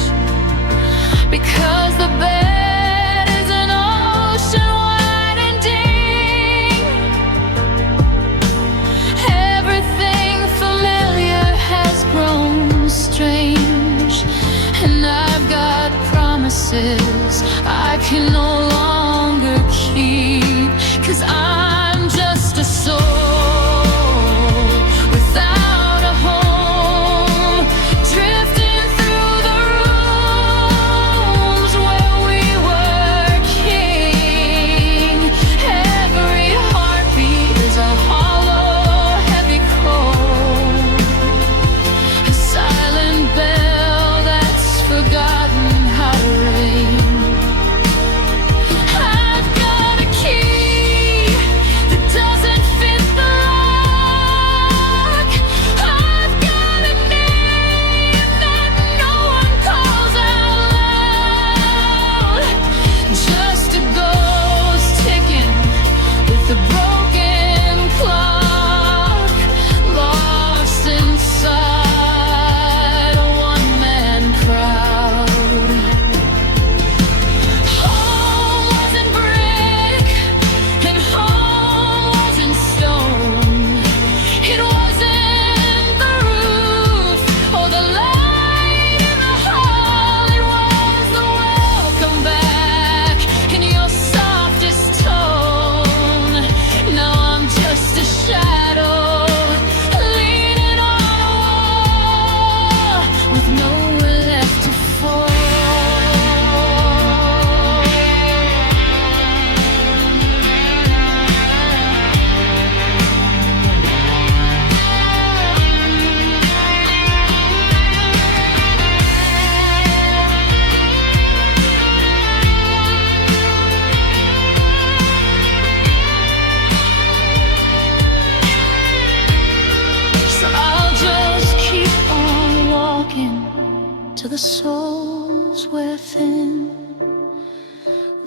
because the bed is an ocean wide and deep. Everything familiar has grown strange, and I've got promises I can no longer keep, 'cause I'm just a soul without a home, drifting through the rooms where we were king. Every heartbeat is a hollow, heavy cold, a silent bell that's forgotten how to ring. I've got a key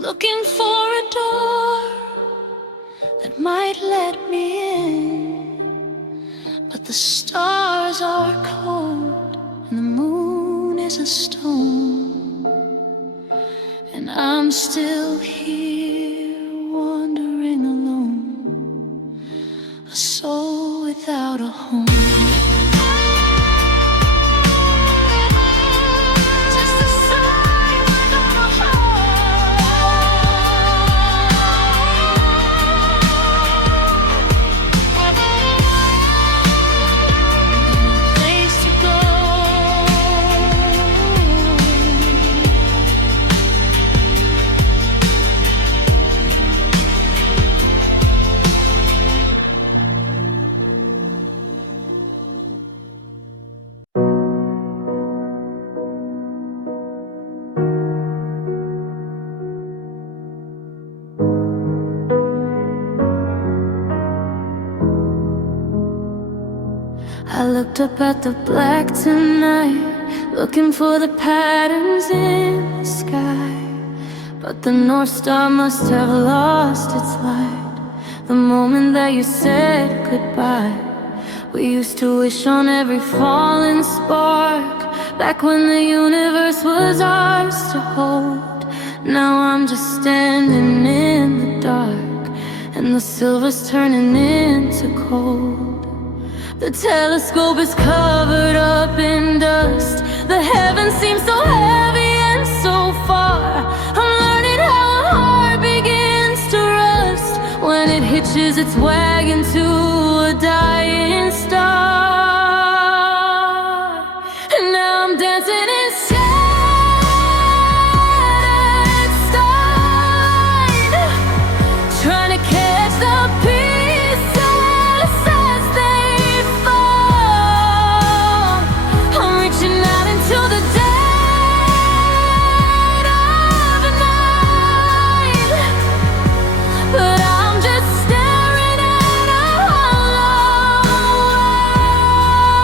looking for a door that might let me in. But the stars are cold and the moon is a stone, and I'm still here wandering alone, a soul without a home. I looked up at the black tonight, looking for the patterns in the sky. But the North Star must have lost its light the moment that you said goodbye. We used to wish on every falling spark, back when the universe was ours to hold. Now I'm just standing in the dark, and the silver's turning into gold. The telescope is covered up in dust. The heavens seem so heavy and so far. I'm learning how a heart begins to rust when it hitches its wagon to a dying star. And now I'm dancing in shattered stars, trying to catch the pieces as they fall. I'm reaching out into the dead of night, but I'm just staring at a hollow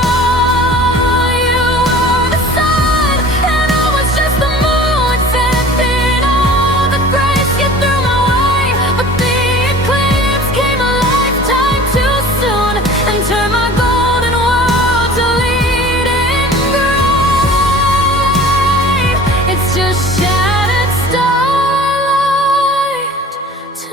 wall. You were the sun, and I was just the moon, sending all the grace you threw my way. But the eclipse came a lifetime too soon and turned my golden world to leading gray. It's just shattered starlight tonight.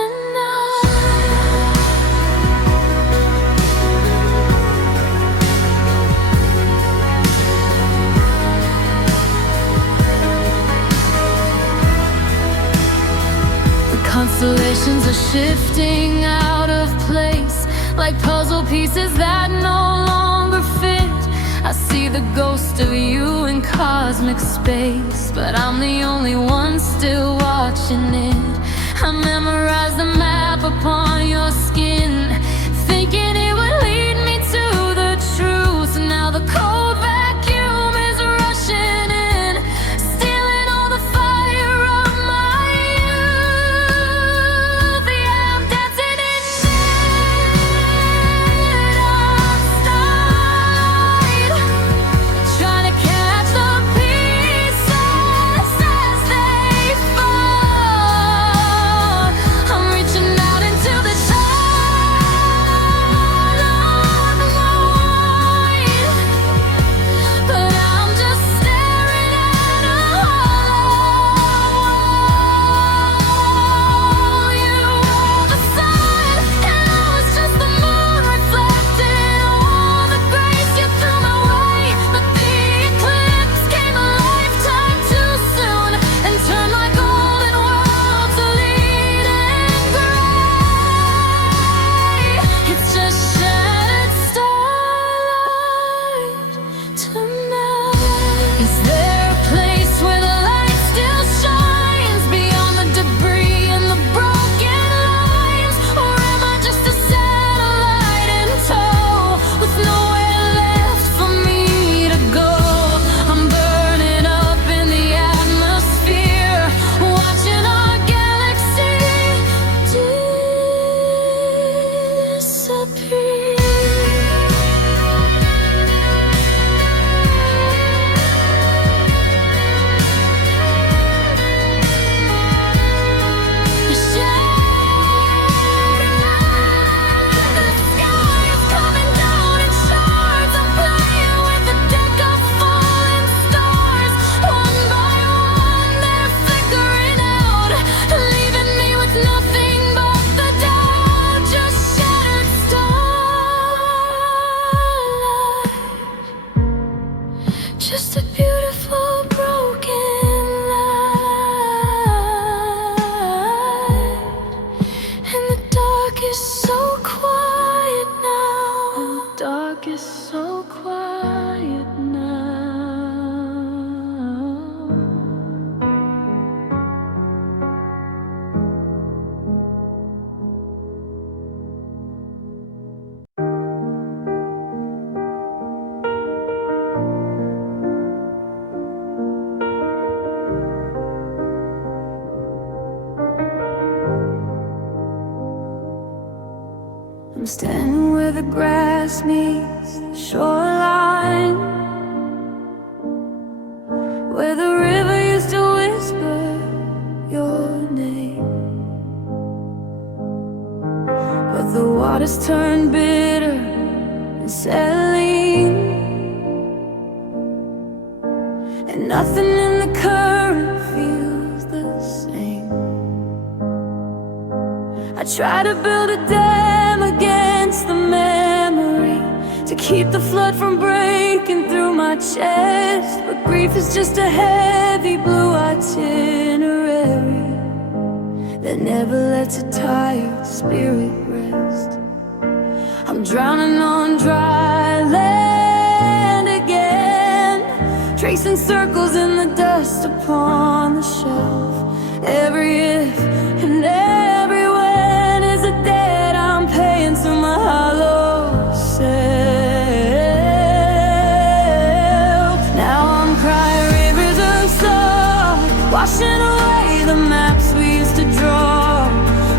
The constellations are shifting out of place, like puzzle pieces that no longer fit. I see the ghost of you in cosmic space, but I'm the only one still watching it. I memorized the map upon your skin, thinking it would lead me to the truth. Now the cold vacuum is rushing in, stealing all the fire of my youth. Yeah, I'm dancing in midnight starlight, trying to catch the pieces as they fall. I'm reaching out into the I'm standing where the grass meets the shoreline, where the river used to whisper your name. But the waters turned bitter and saline, and nothing in the current feels the same. I try to build a dam against the memory to keep the flood from breaking through my chest, but grief is just a heavy blue itinerary that never lets a tired spirit rest. I'm drowning on dry land again, tracing circles in the dust upon the shelf. Every if and every when is a debt I'm paying to my hollow self. Now I'm crying rivers of sorrow, washing away the maps we used to draw,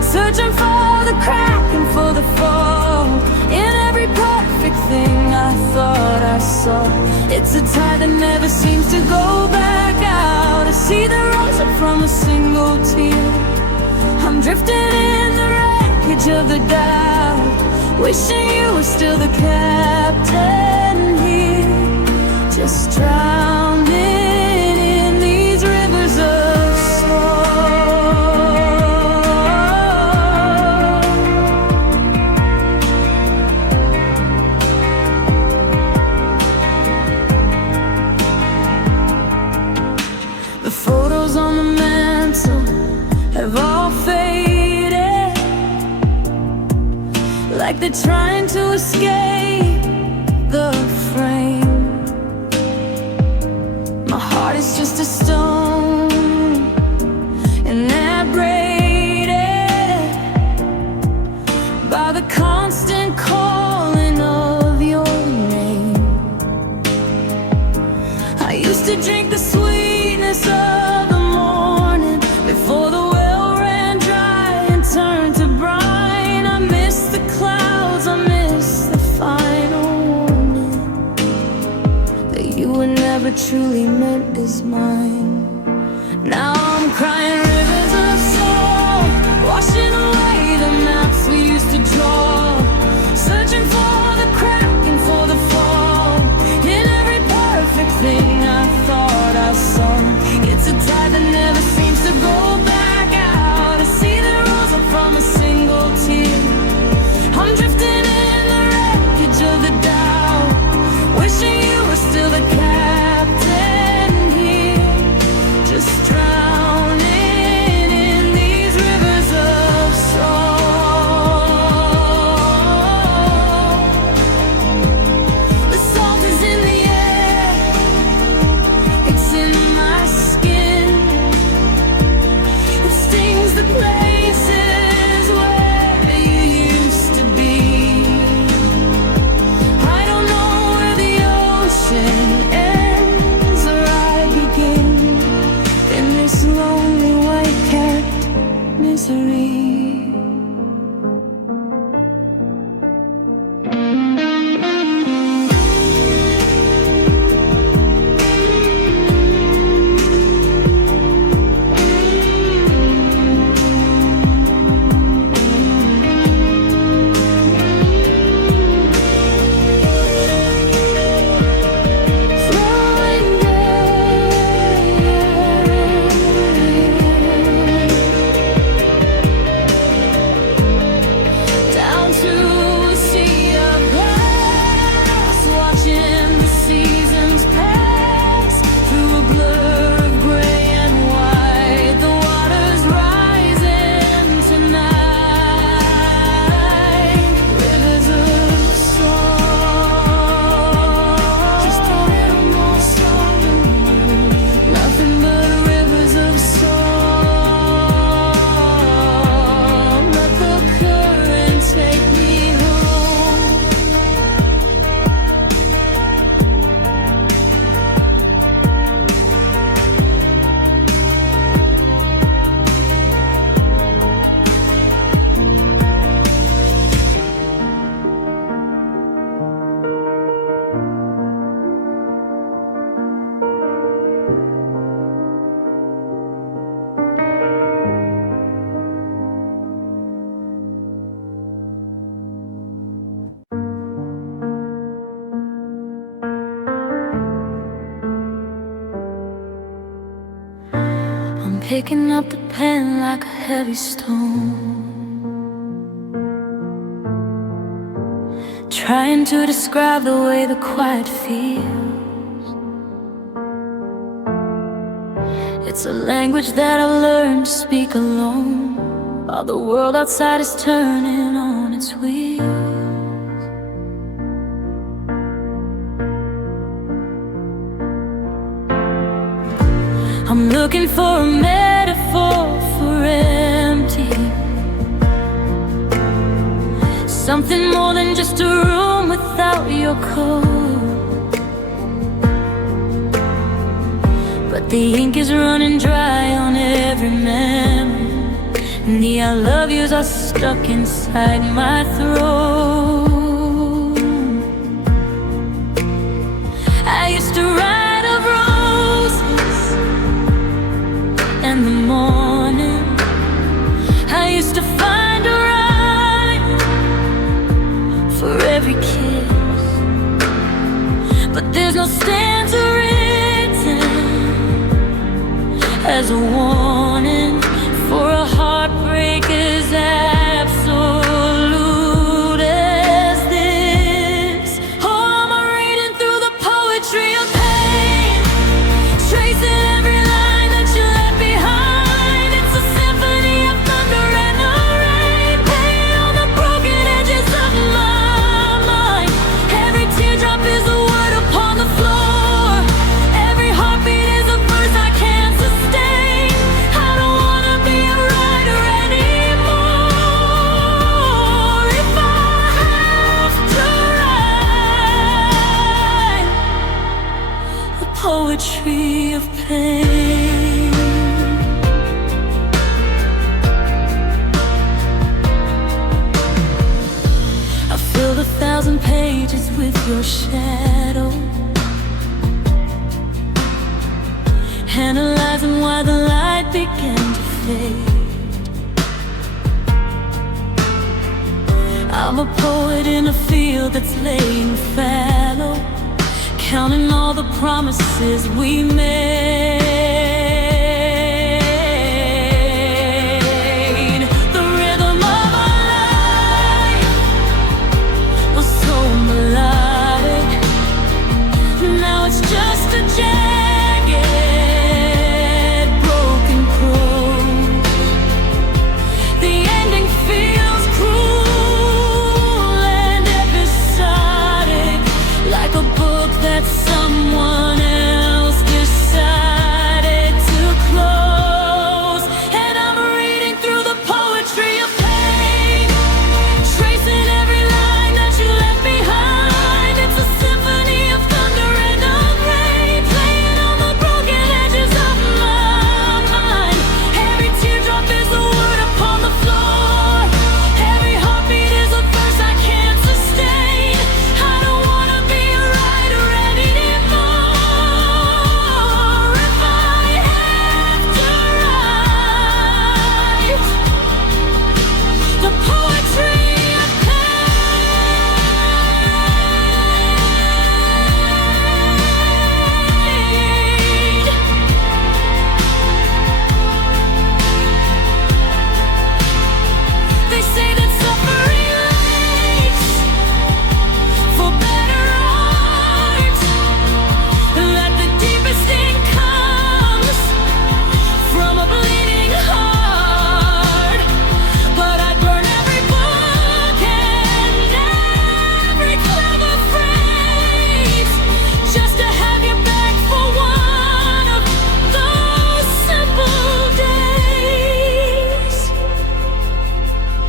searching for the crack and for the fall in every perfect thing I thought I saw. It's a tide that never seems to go back out. I see the rose up from a single tear. I'm drifting in the wreckage of the doubt, wishing you were still the captain here, just drowning in these rivers of photos on the mantle have all faded, like they're trying to escape the frame. My heart is just a stone, and that braided by the constant calling of your name. I used to drink the sweetness of the morning before the well ran dry and turned to brine. I miss the clouds, I miss the final warning that you were never truly meant as mine. Now I'm crying rivers of soul, washing away the maps we used to draw, searching for the crack and for the fall in every perfect thing I thought I saw. It's a tide that never seems to go back out. I see the rose up from a single tear. I'm drifting in the wreckage of the doubt, wishing you were still the captain here, just drowning in these rivers of sorrow. The salt is in the air, it's in my skin, it stings the places where you used to be. I don't know where the ocean ends or I begin in this lonely white-capped misery. Flowing down picking up the pen like a heavy stone, trying to describe the way the quiet feels. It's a language that I've learned to speak alone, while the world outside is turning on its wheels. I'm looking for a metaphor for empty, something more than just a room without your code. But the ink is running dry on every memory, and the I love yous are stuck inside my throat. I used to write of roses in the morning. I used to find a rhyme for every kiss, but there's no stanza written as a warning for a heartbreak as absolute as this. Oh, I'm reading through the poetry of pain, tracing every line that you left behind. It's a symphony of thunder and a rain, playing on the broken edges of my mind. Every teardrop is a word upon the floor, every heartbeat is a verse I can't sustain. I don't wanna be a writer anymore. If I have to write the poetry of pain, I filled 1,000 pages with your shadow, analyzing why the light began to fade. I'm a poet in a field that's laying fallow, counting all the promises we made. The rhythm of our life was so melodic, now it's just a jagged, broken prose. The ending feels cruel and episodic, like a book that someone else decided to close. And I'm reading through the poetry of pain, tracing every line that you left behind. It's a symphony of thunder and of rain, playing on the broken edges of my mind. Every teardrop is a word upon the floor, every heartbeat is a verse I can't sustain. I don't wanna be a writer anymore. If I have to write the poetry of pain, they say that suffering makes for better art, that the deepest sting comes from a bleeding heart. But I'd burn every book and every clever phrase just to have you back for one of those simple days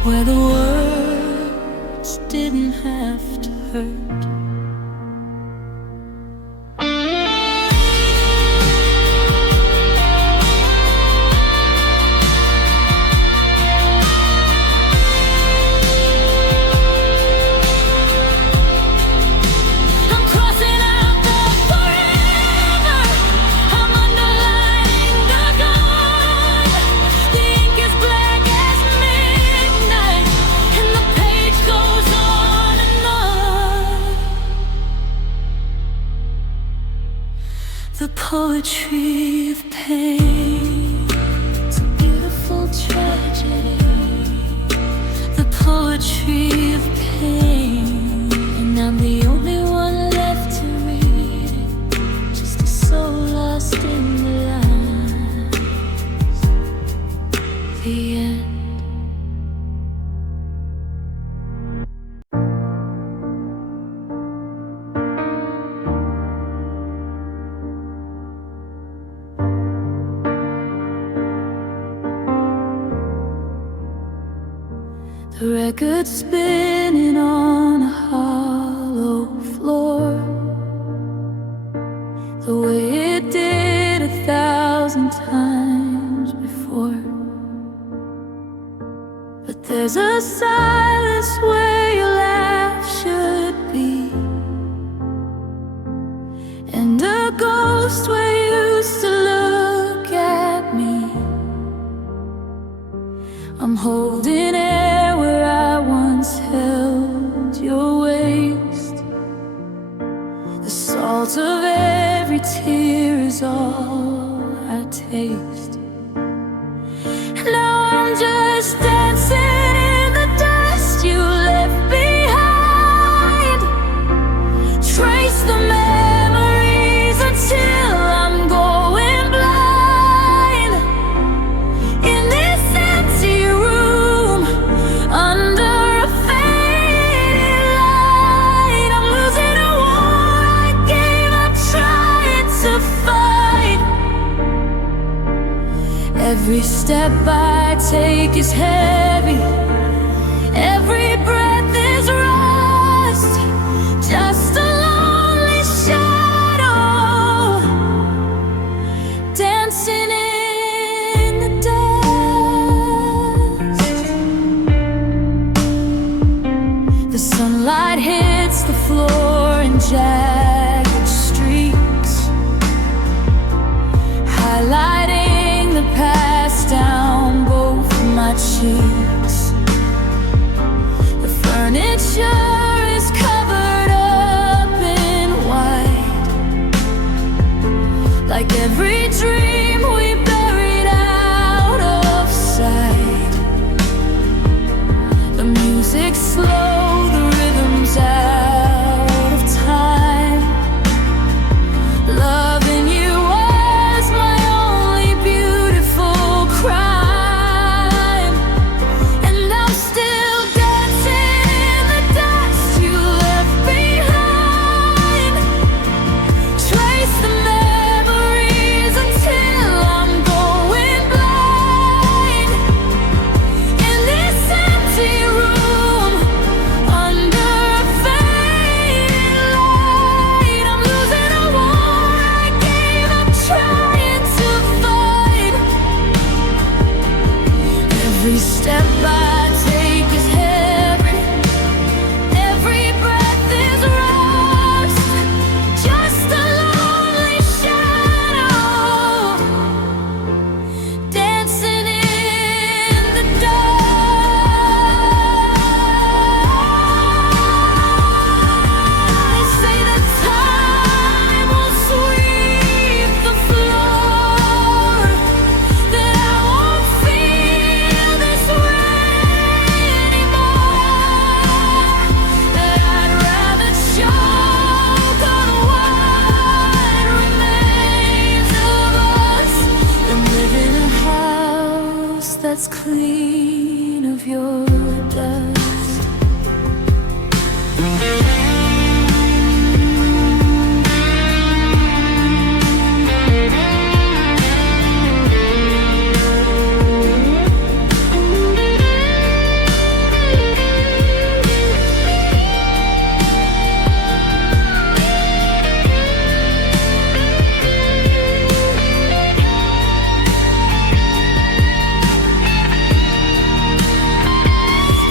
where the words didn't have to hurt. I'm crossing out the forever, I'm underlining the gone. The ink is black as midnight, and the page goes on and on. The poetry of pain. the end. The record spinning on a hollow floor, the way it did 1,000 times before. But there's a silence where your laugh should be, and a ghost where you used to look at me. I'm holding air where I once held your waist. The salt of every tear is all I taste. Now I'm just dancing in the dust you left behind. Trace the memories until I'm going blind. In this empty room, under a fading light, I'm losing a war I gave up trying to fight. Every step I take is heavy, every breath is rust, just a lonely shadow dancing in the dust. The sunlight hits the floor in jagged streaks, highlighting the past down both my cheeks. The furniture is covered up in white, like every dream we buried out of sight. The music's slow, the rhythm's out of time. Loving you was my only beautiful crime, and I'm still dancing in the dust you left behind. Trace the memories until I'm going blind. In this empty room, under a fading light, I'm losing a war I gave up trying to fight. Every step I take is heavy, every breath is rust, just a lonely shadow dancing in the dust. They say that time will sweep the floor, that I won't feel this way anymore, that I'd rather choke on what remains of us than live in a house that's clean of your dust.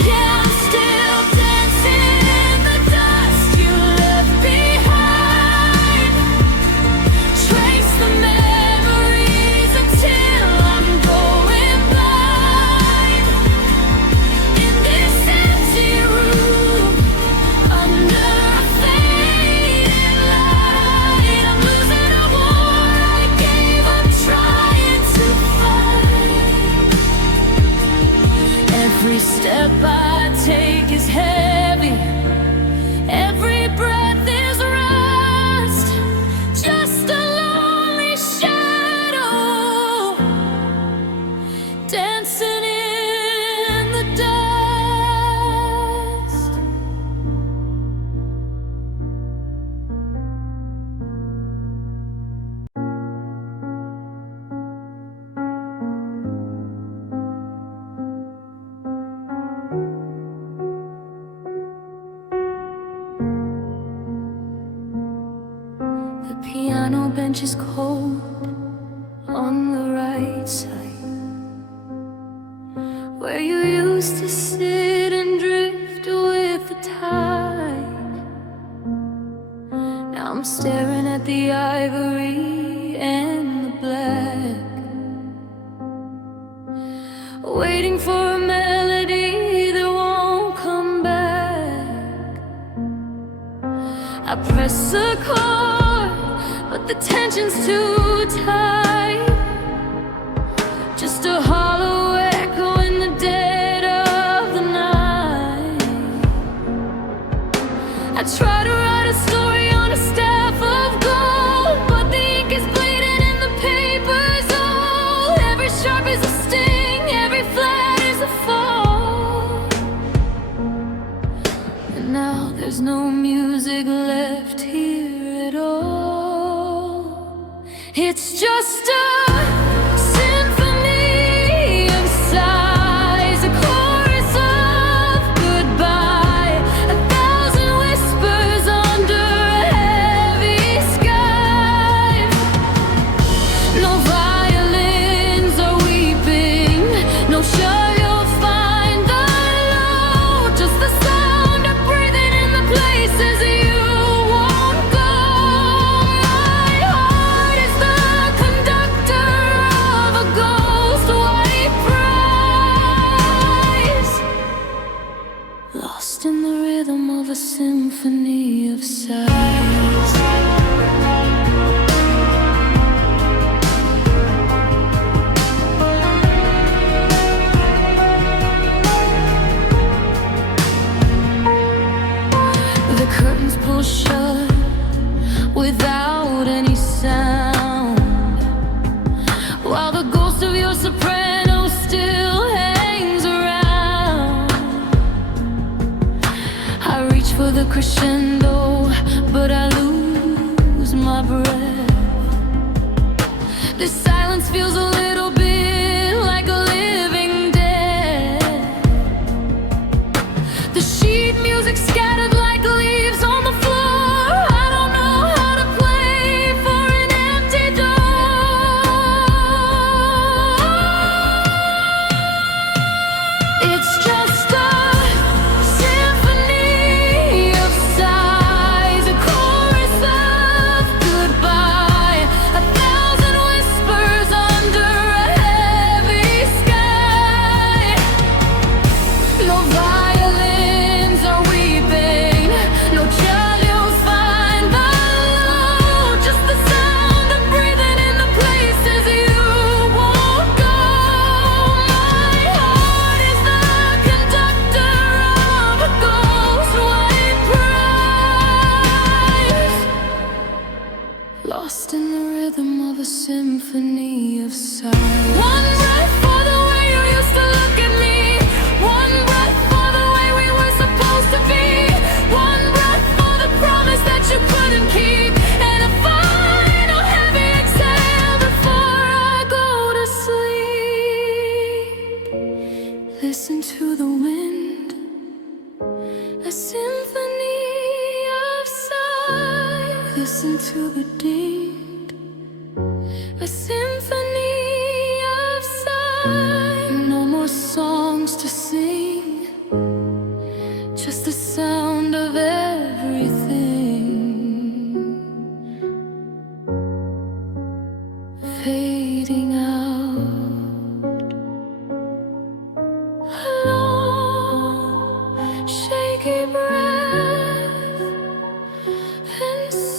Yeah, I'm still dancing in the dust you left behind. Trace the memories until I'm going blind. In this empty room, under a fading light, I'm losing a war I gave up trying to fight. Every step I take is heavy, every breath is rust, just a lonely shadow dancing bench is cold on the right side, where you used to sit and drift with the tide. Now I'm staring at the ivory and the black, waiting for a melody that won't come back. I press a chord, but the tension's too tight. Just a hollow echo in the dead of the night. I try to write a story on a staff of gold, but the ink is bleeding and the paper's old. Every sharp is a sting, every flat is a fall. And now there's no music left here at all. It's just a symphony of sighs, a chorus of goodbye, 1,000 whispers under a heavy sky. No violins are weeping, no sure you'll find the low, just the sound of breathing in the places you won't go. My heart is the conductor of a ghost white prize, lost in the rhythm of a symphony of sighs. The curtains pull shut without any sound, while the ghost of your soprano still hangs around. I reach for the crescendo, but I lose my breath. This silence feels a little bit like a living death. The sheet music scattered like leaves on the floor. I don't know how to play for an empty door. It's just a symphony of sighs, a chorus of goodbye, 1,000 whispers under a heavy sky. No violins are weeping, no child you'll find below, just the sound of breathing in the places you won't go. My heart is the conductor of a ghost white prize, lost in the rhythm of a symphony of sighs. One breath for the way you used to look at me, one breath for the way we were supposed to be, one breath for the promise that you couldn't keep, and a final heavy exhale before I go to sleep. Listen to the wind, a symphony of sighs. Listen to the ding, a symphony of sighs. No more songs to sing, just the sound of everything fading out. Long, shaky breath and silence.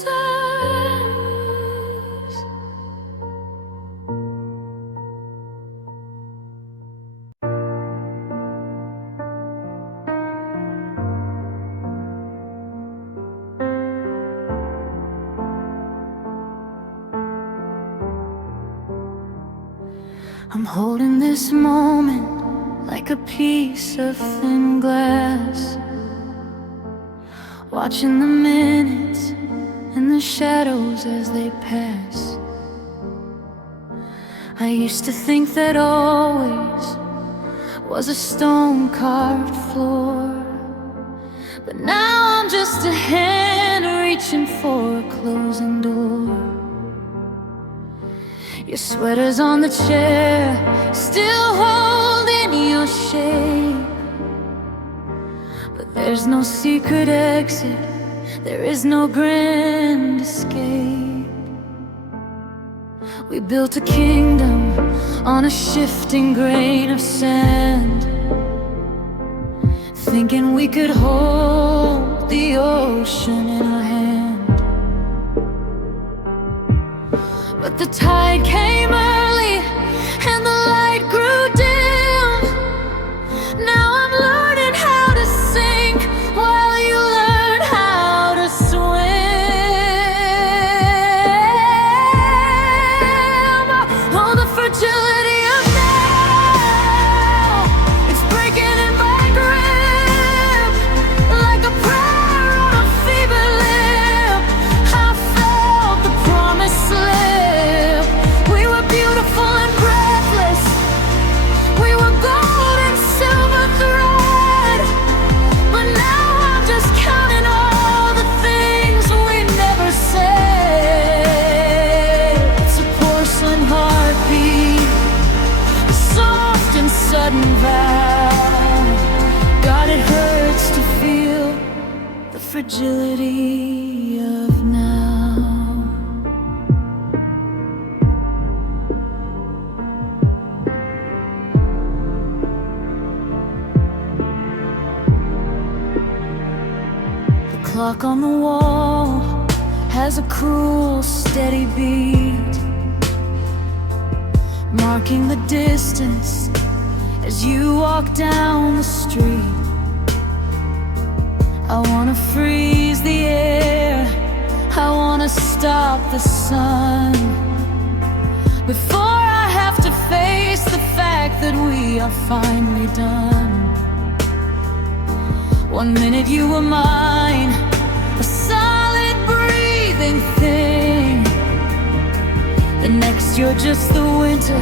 I'm holding this moment like a piece of thin glass, watching the minutes and the shadows as they pass. I used to think that always was a stone-carved floor, but now I'm just a hand reaching for a closing door. Your sweater's on the chair, still holding your shape. But there's no secret exit, there is no grand escape. We built a kingdom on a shifting grain of sand, thinking we could hold the ocean in our hand. But the tide came early and the light grew dim. Now I'm learning how to sink while you learn how to swim. Oh, the fragility of now, it's breaking in my grip like a prayer on a fevered lip. I felt the promise slip. We were beautiful and breathless, we were gold and silver thread. But now I'm just counting all the things we never said. It's a porcelain heartbeat, a soft and sudden vow. God, it hurts to feel the fragility of now. The clock on the wall has a cruel, steady beat, marking the distance as you walk down the street. I wanna freeze the air, I wanna stop the sun before I have to face the fact that we are finally done. One minute you were mine, a solid breathing thing. The next you're just the winter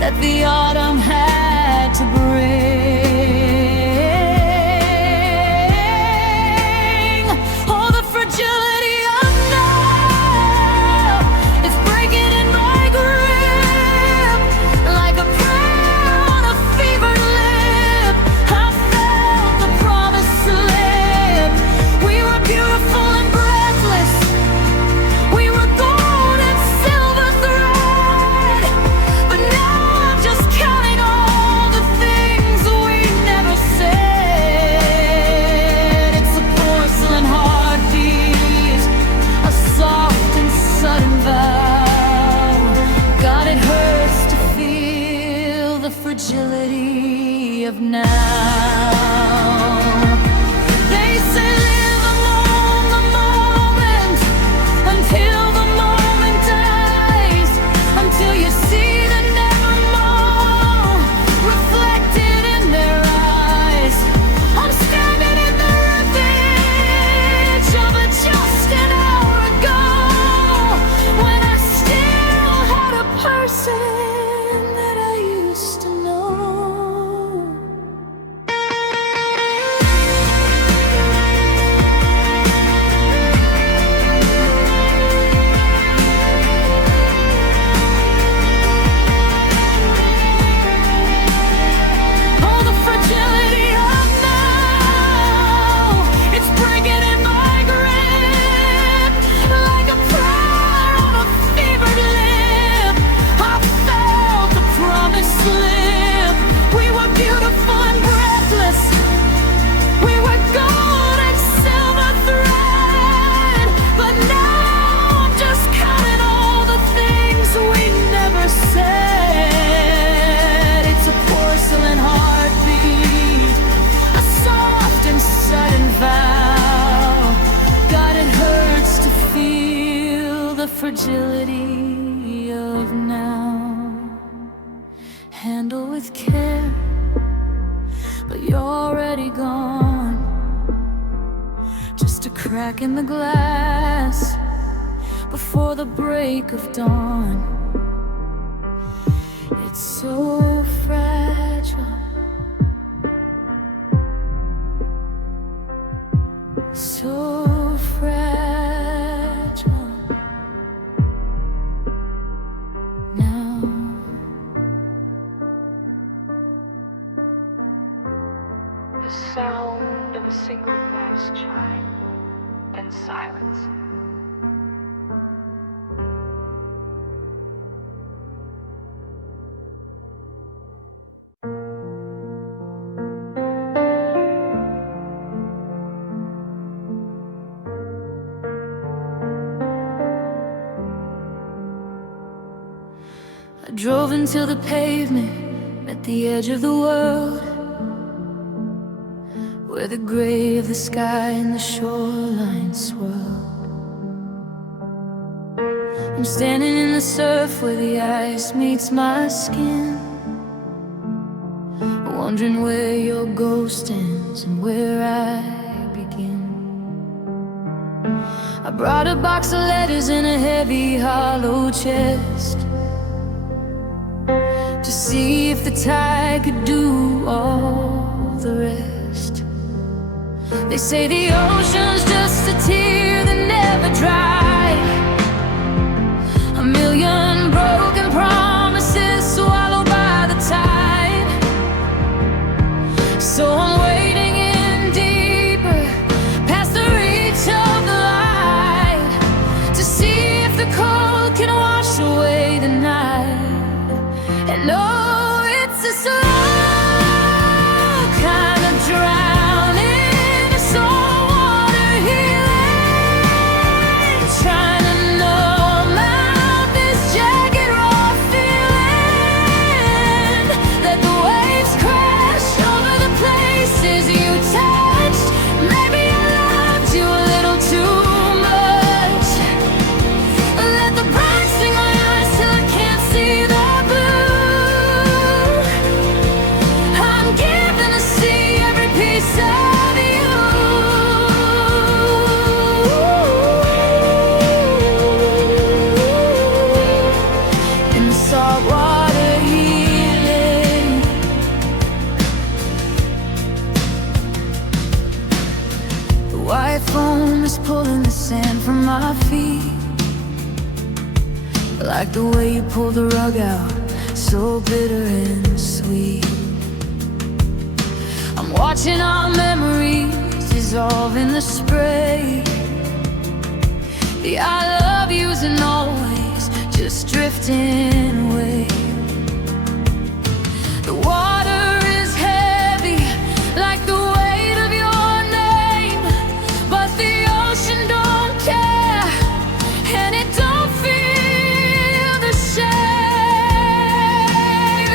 that the autumn had to bring. Oh, the fragility of now, it's breaking in my grip like a prayer on a fevered lip. I felt the promise slip. We were beautiful and breathless, we were gold and silver thread. But now I'm just counting all the things we never said. It's a porcelain heartbeat, a soft and sudden vow. God, it hurts to feel the fragility of now. They say live alone the moment until the moment dies, until you see the nevermore reflected in their eyes. I'm standing in the wreckage of a just an hour ago, when I still had a person that I used to know. Oh, the fragility of now, it's breaking in my grip like a prayer on a fevered lip. I felt the promise slip. We were beautiful and breathless, we were gold and silver thread. But now I'm just counting all the things we never said. It's a porcelain heartbeat, a soft and sudden vow. God, it hurts to feel the fragility of now. Handle with care, but you're already gone. Just a crack in the glass before the break of dawn. It's so fragile, so fragile now. The sound of a single glass chime and silence. I drove until the pavement met the edge of the world, where the gray of the sky and the shoreline swirled. I'm standing in the surf where the ice meets my skin, wondering where your ghost ends and where I begin. I brought a box of letters in a heavy hollow chest, to see if the tide could do all the rest. They say the ocean's just a tear that never dries, a million broken promises swallowed by the tide. So I'm wading in deeper, past the reach of the light, to see if the cold can wash away the night. And oh, it's a slow kind of drowning, a saltwater healing, trying to numb out this jagged raw feeling. Let the waves crash over the places you touched. Maybe I loved you a little too much. Let the bright sting my eyes till I can't see the saltwater healing. The white foam is pulling the sand from my feet, like the way you pull the rug out, so bitter and sweet. I'm watching our memories dissolve in the spray. The I love yous and always just drifting away. The water is heavy, like the weight of your name, but the ocean don't care, and it don't feel the shame.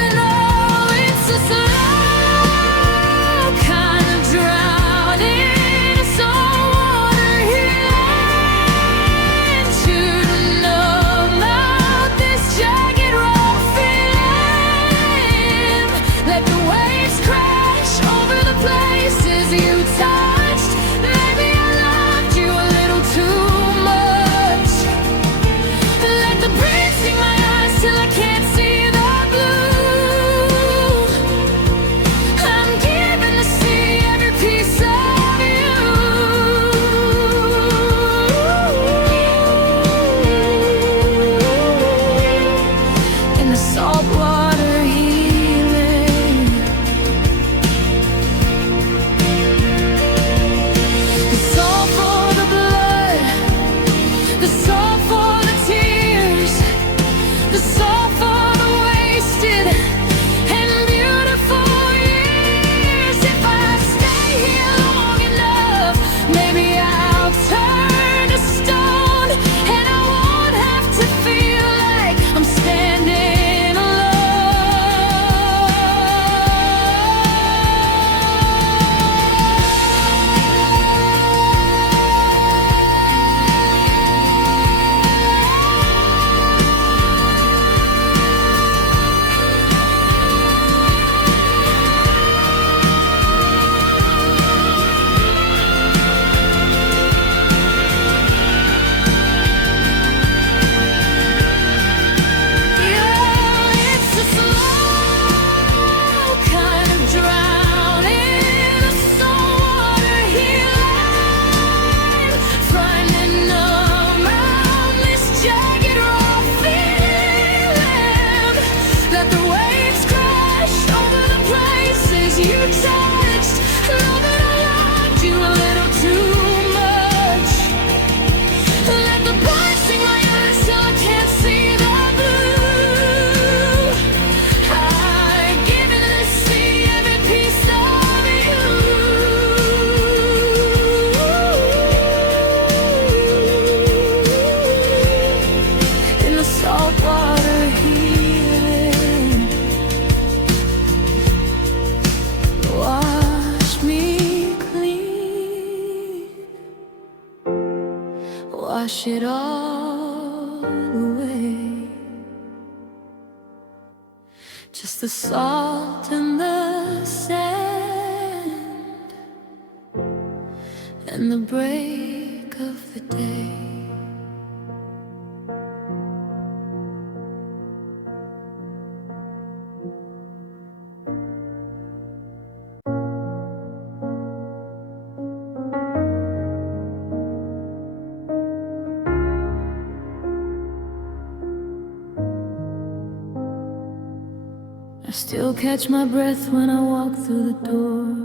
And oh, it's a slow kind of drowning, a saltwater healing, to numb out this jagged raw feeling. Let the waves crash over the places you touched. Maybe I loved you a little too much. Let the breeze sting my eyes till I can't see the blue. I'm given to see every piece of you in the saltwater healing. wash it all away. Just the salt and the sand and the break of the day. I still catch my breath when I walk through the door,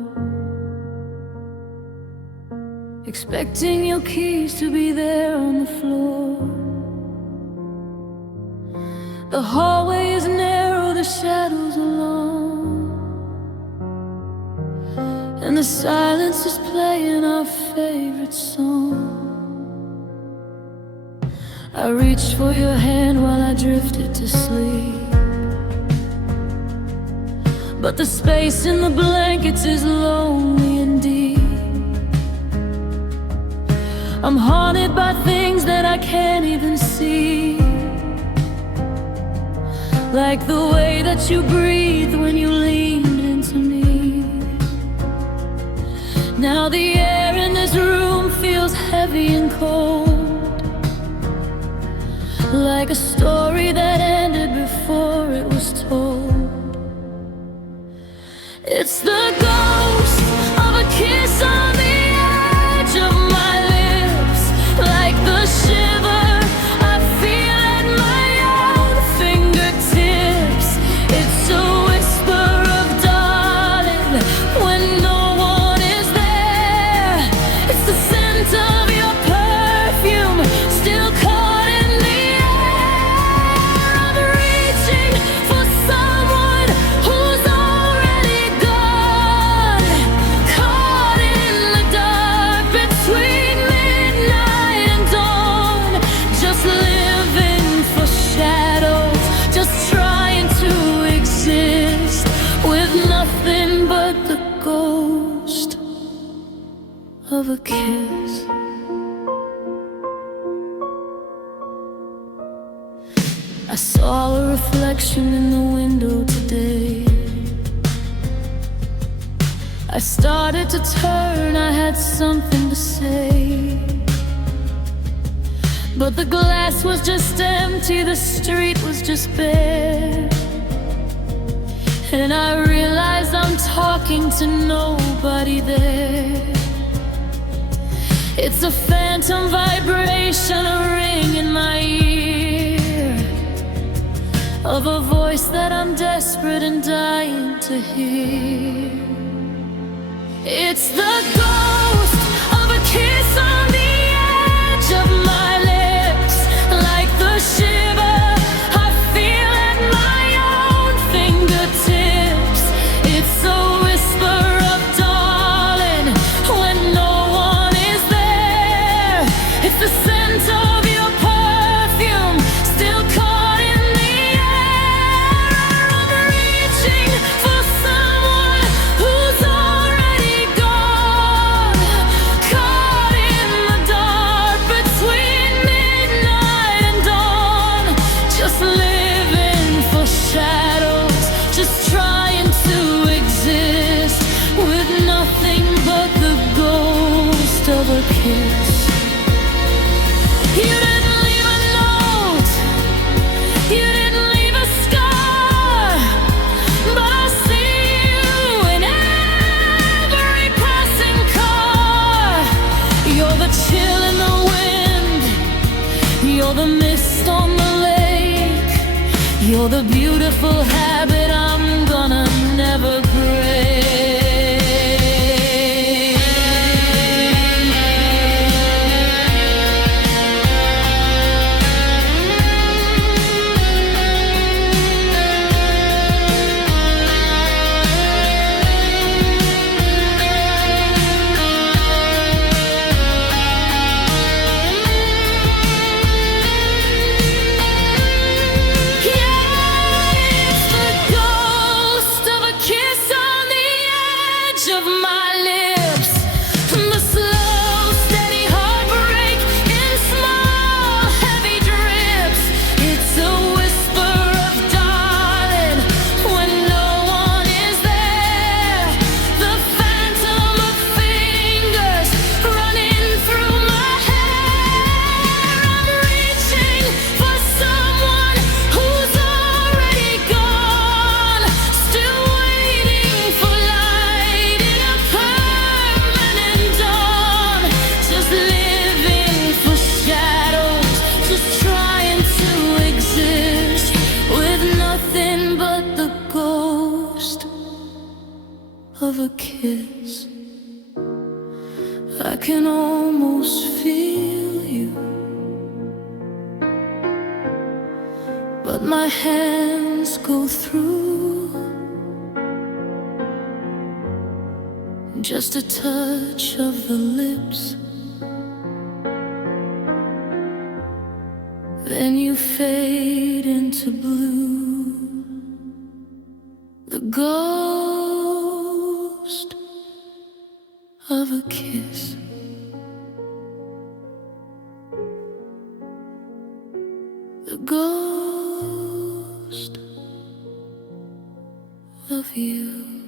expecting your keys to be there on the floor. The hallway is narrow, the shadows are long, and the silence is playing our favorite song. I reached for your hand while I drifted to sleep, but the space in the blankets is lonely and deep. I'm haunted by things that I can't even see, like the way that you breathed when you leaned into me. Now the air in this room feels heavy and cold, like a story that ended before it was told. It's the ghost of a kiss on the edge of my lips, like the shiver I feel at my own fingertips. It's a whisper of darling when no one is there. It's the scent of your perfume still caught in the air. I'm reaching for someone who's already gone, caught in the dark between midnight and dawn, just living for shadows, just trying to exist with nothing but the ghost of a kiss. I saw a reflection in the window today. I started to turn, I had something to say, but the glass was just empty, the street was just bare, and I realized I'm talking to nobody there. It's a phantom vibration, a ring in my ear, of a voice that I'm desperate and dying to hear. It's the ghost of a kiss on the edge of my lips, like the shiver I feel at my own fingertips. It's a whisper of darling when no one is there. It's the scent of your perfume still caught in the air. I'm reaching for someone who's already gone, caught in the dark between midnight and dawn, just living for shadows, just trying to exist with nothing but the ghost of a kiss. You didn't leave a note, you didn't leave a scar, but I see you in every passing car. You're the chill in the wind, you're the mist on the lake, you're the beautiful habit I'm gonna never break. Yeah, it's the of a kiss. I can almost feel you, but my hands go through just a touch of the lips. Then you fade into blue, the ghost of a kiss. The ghost of you.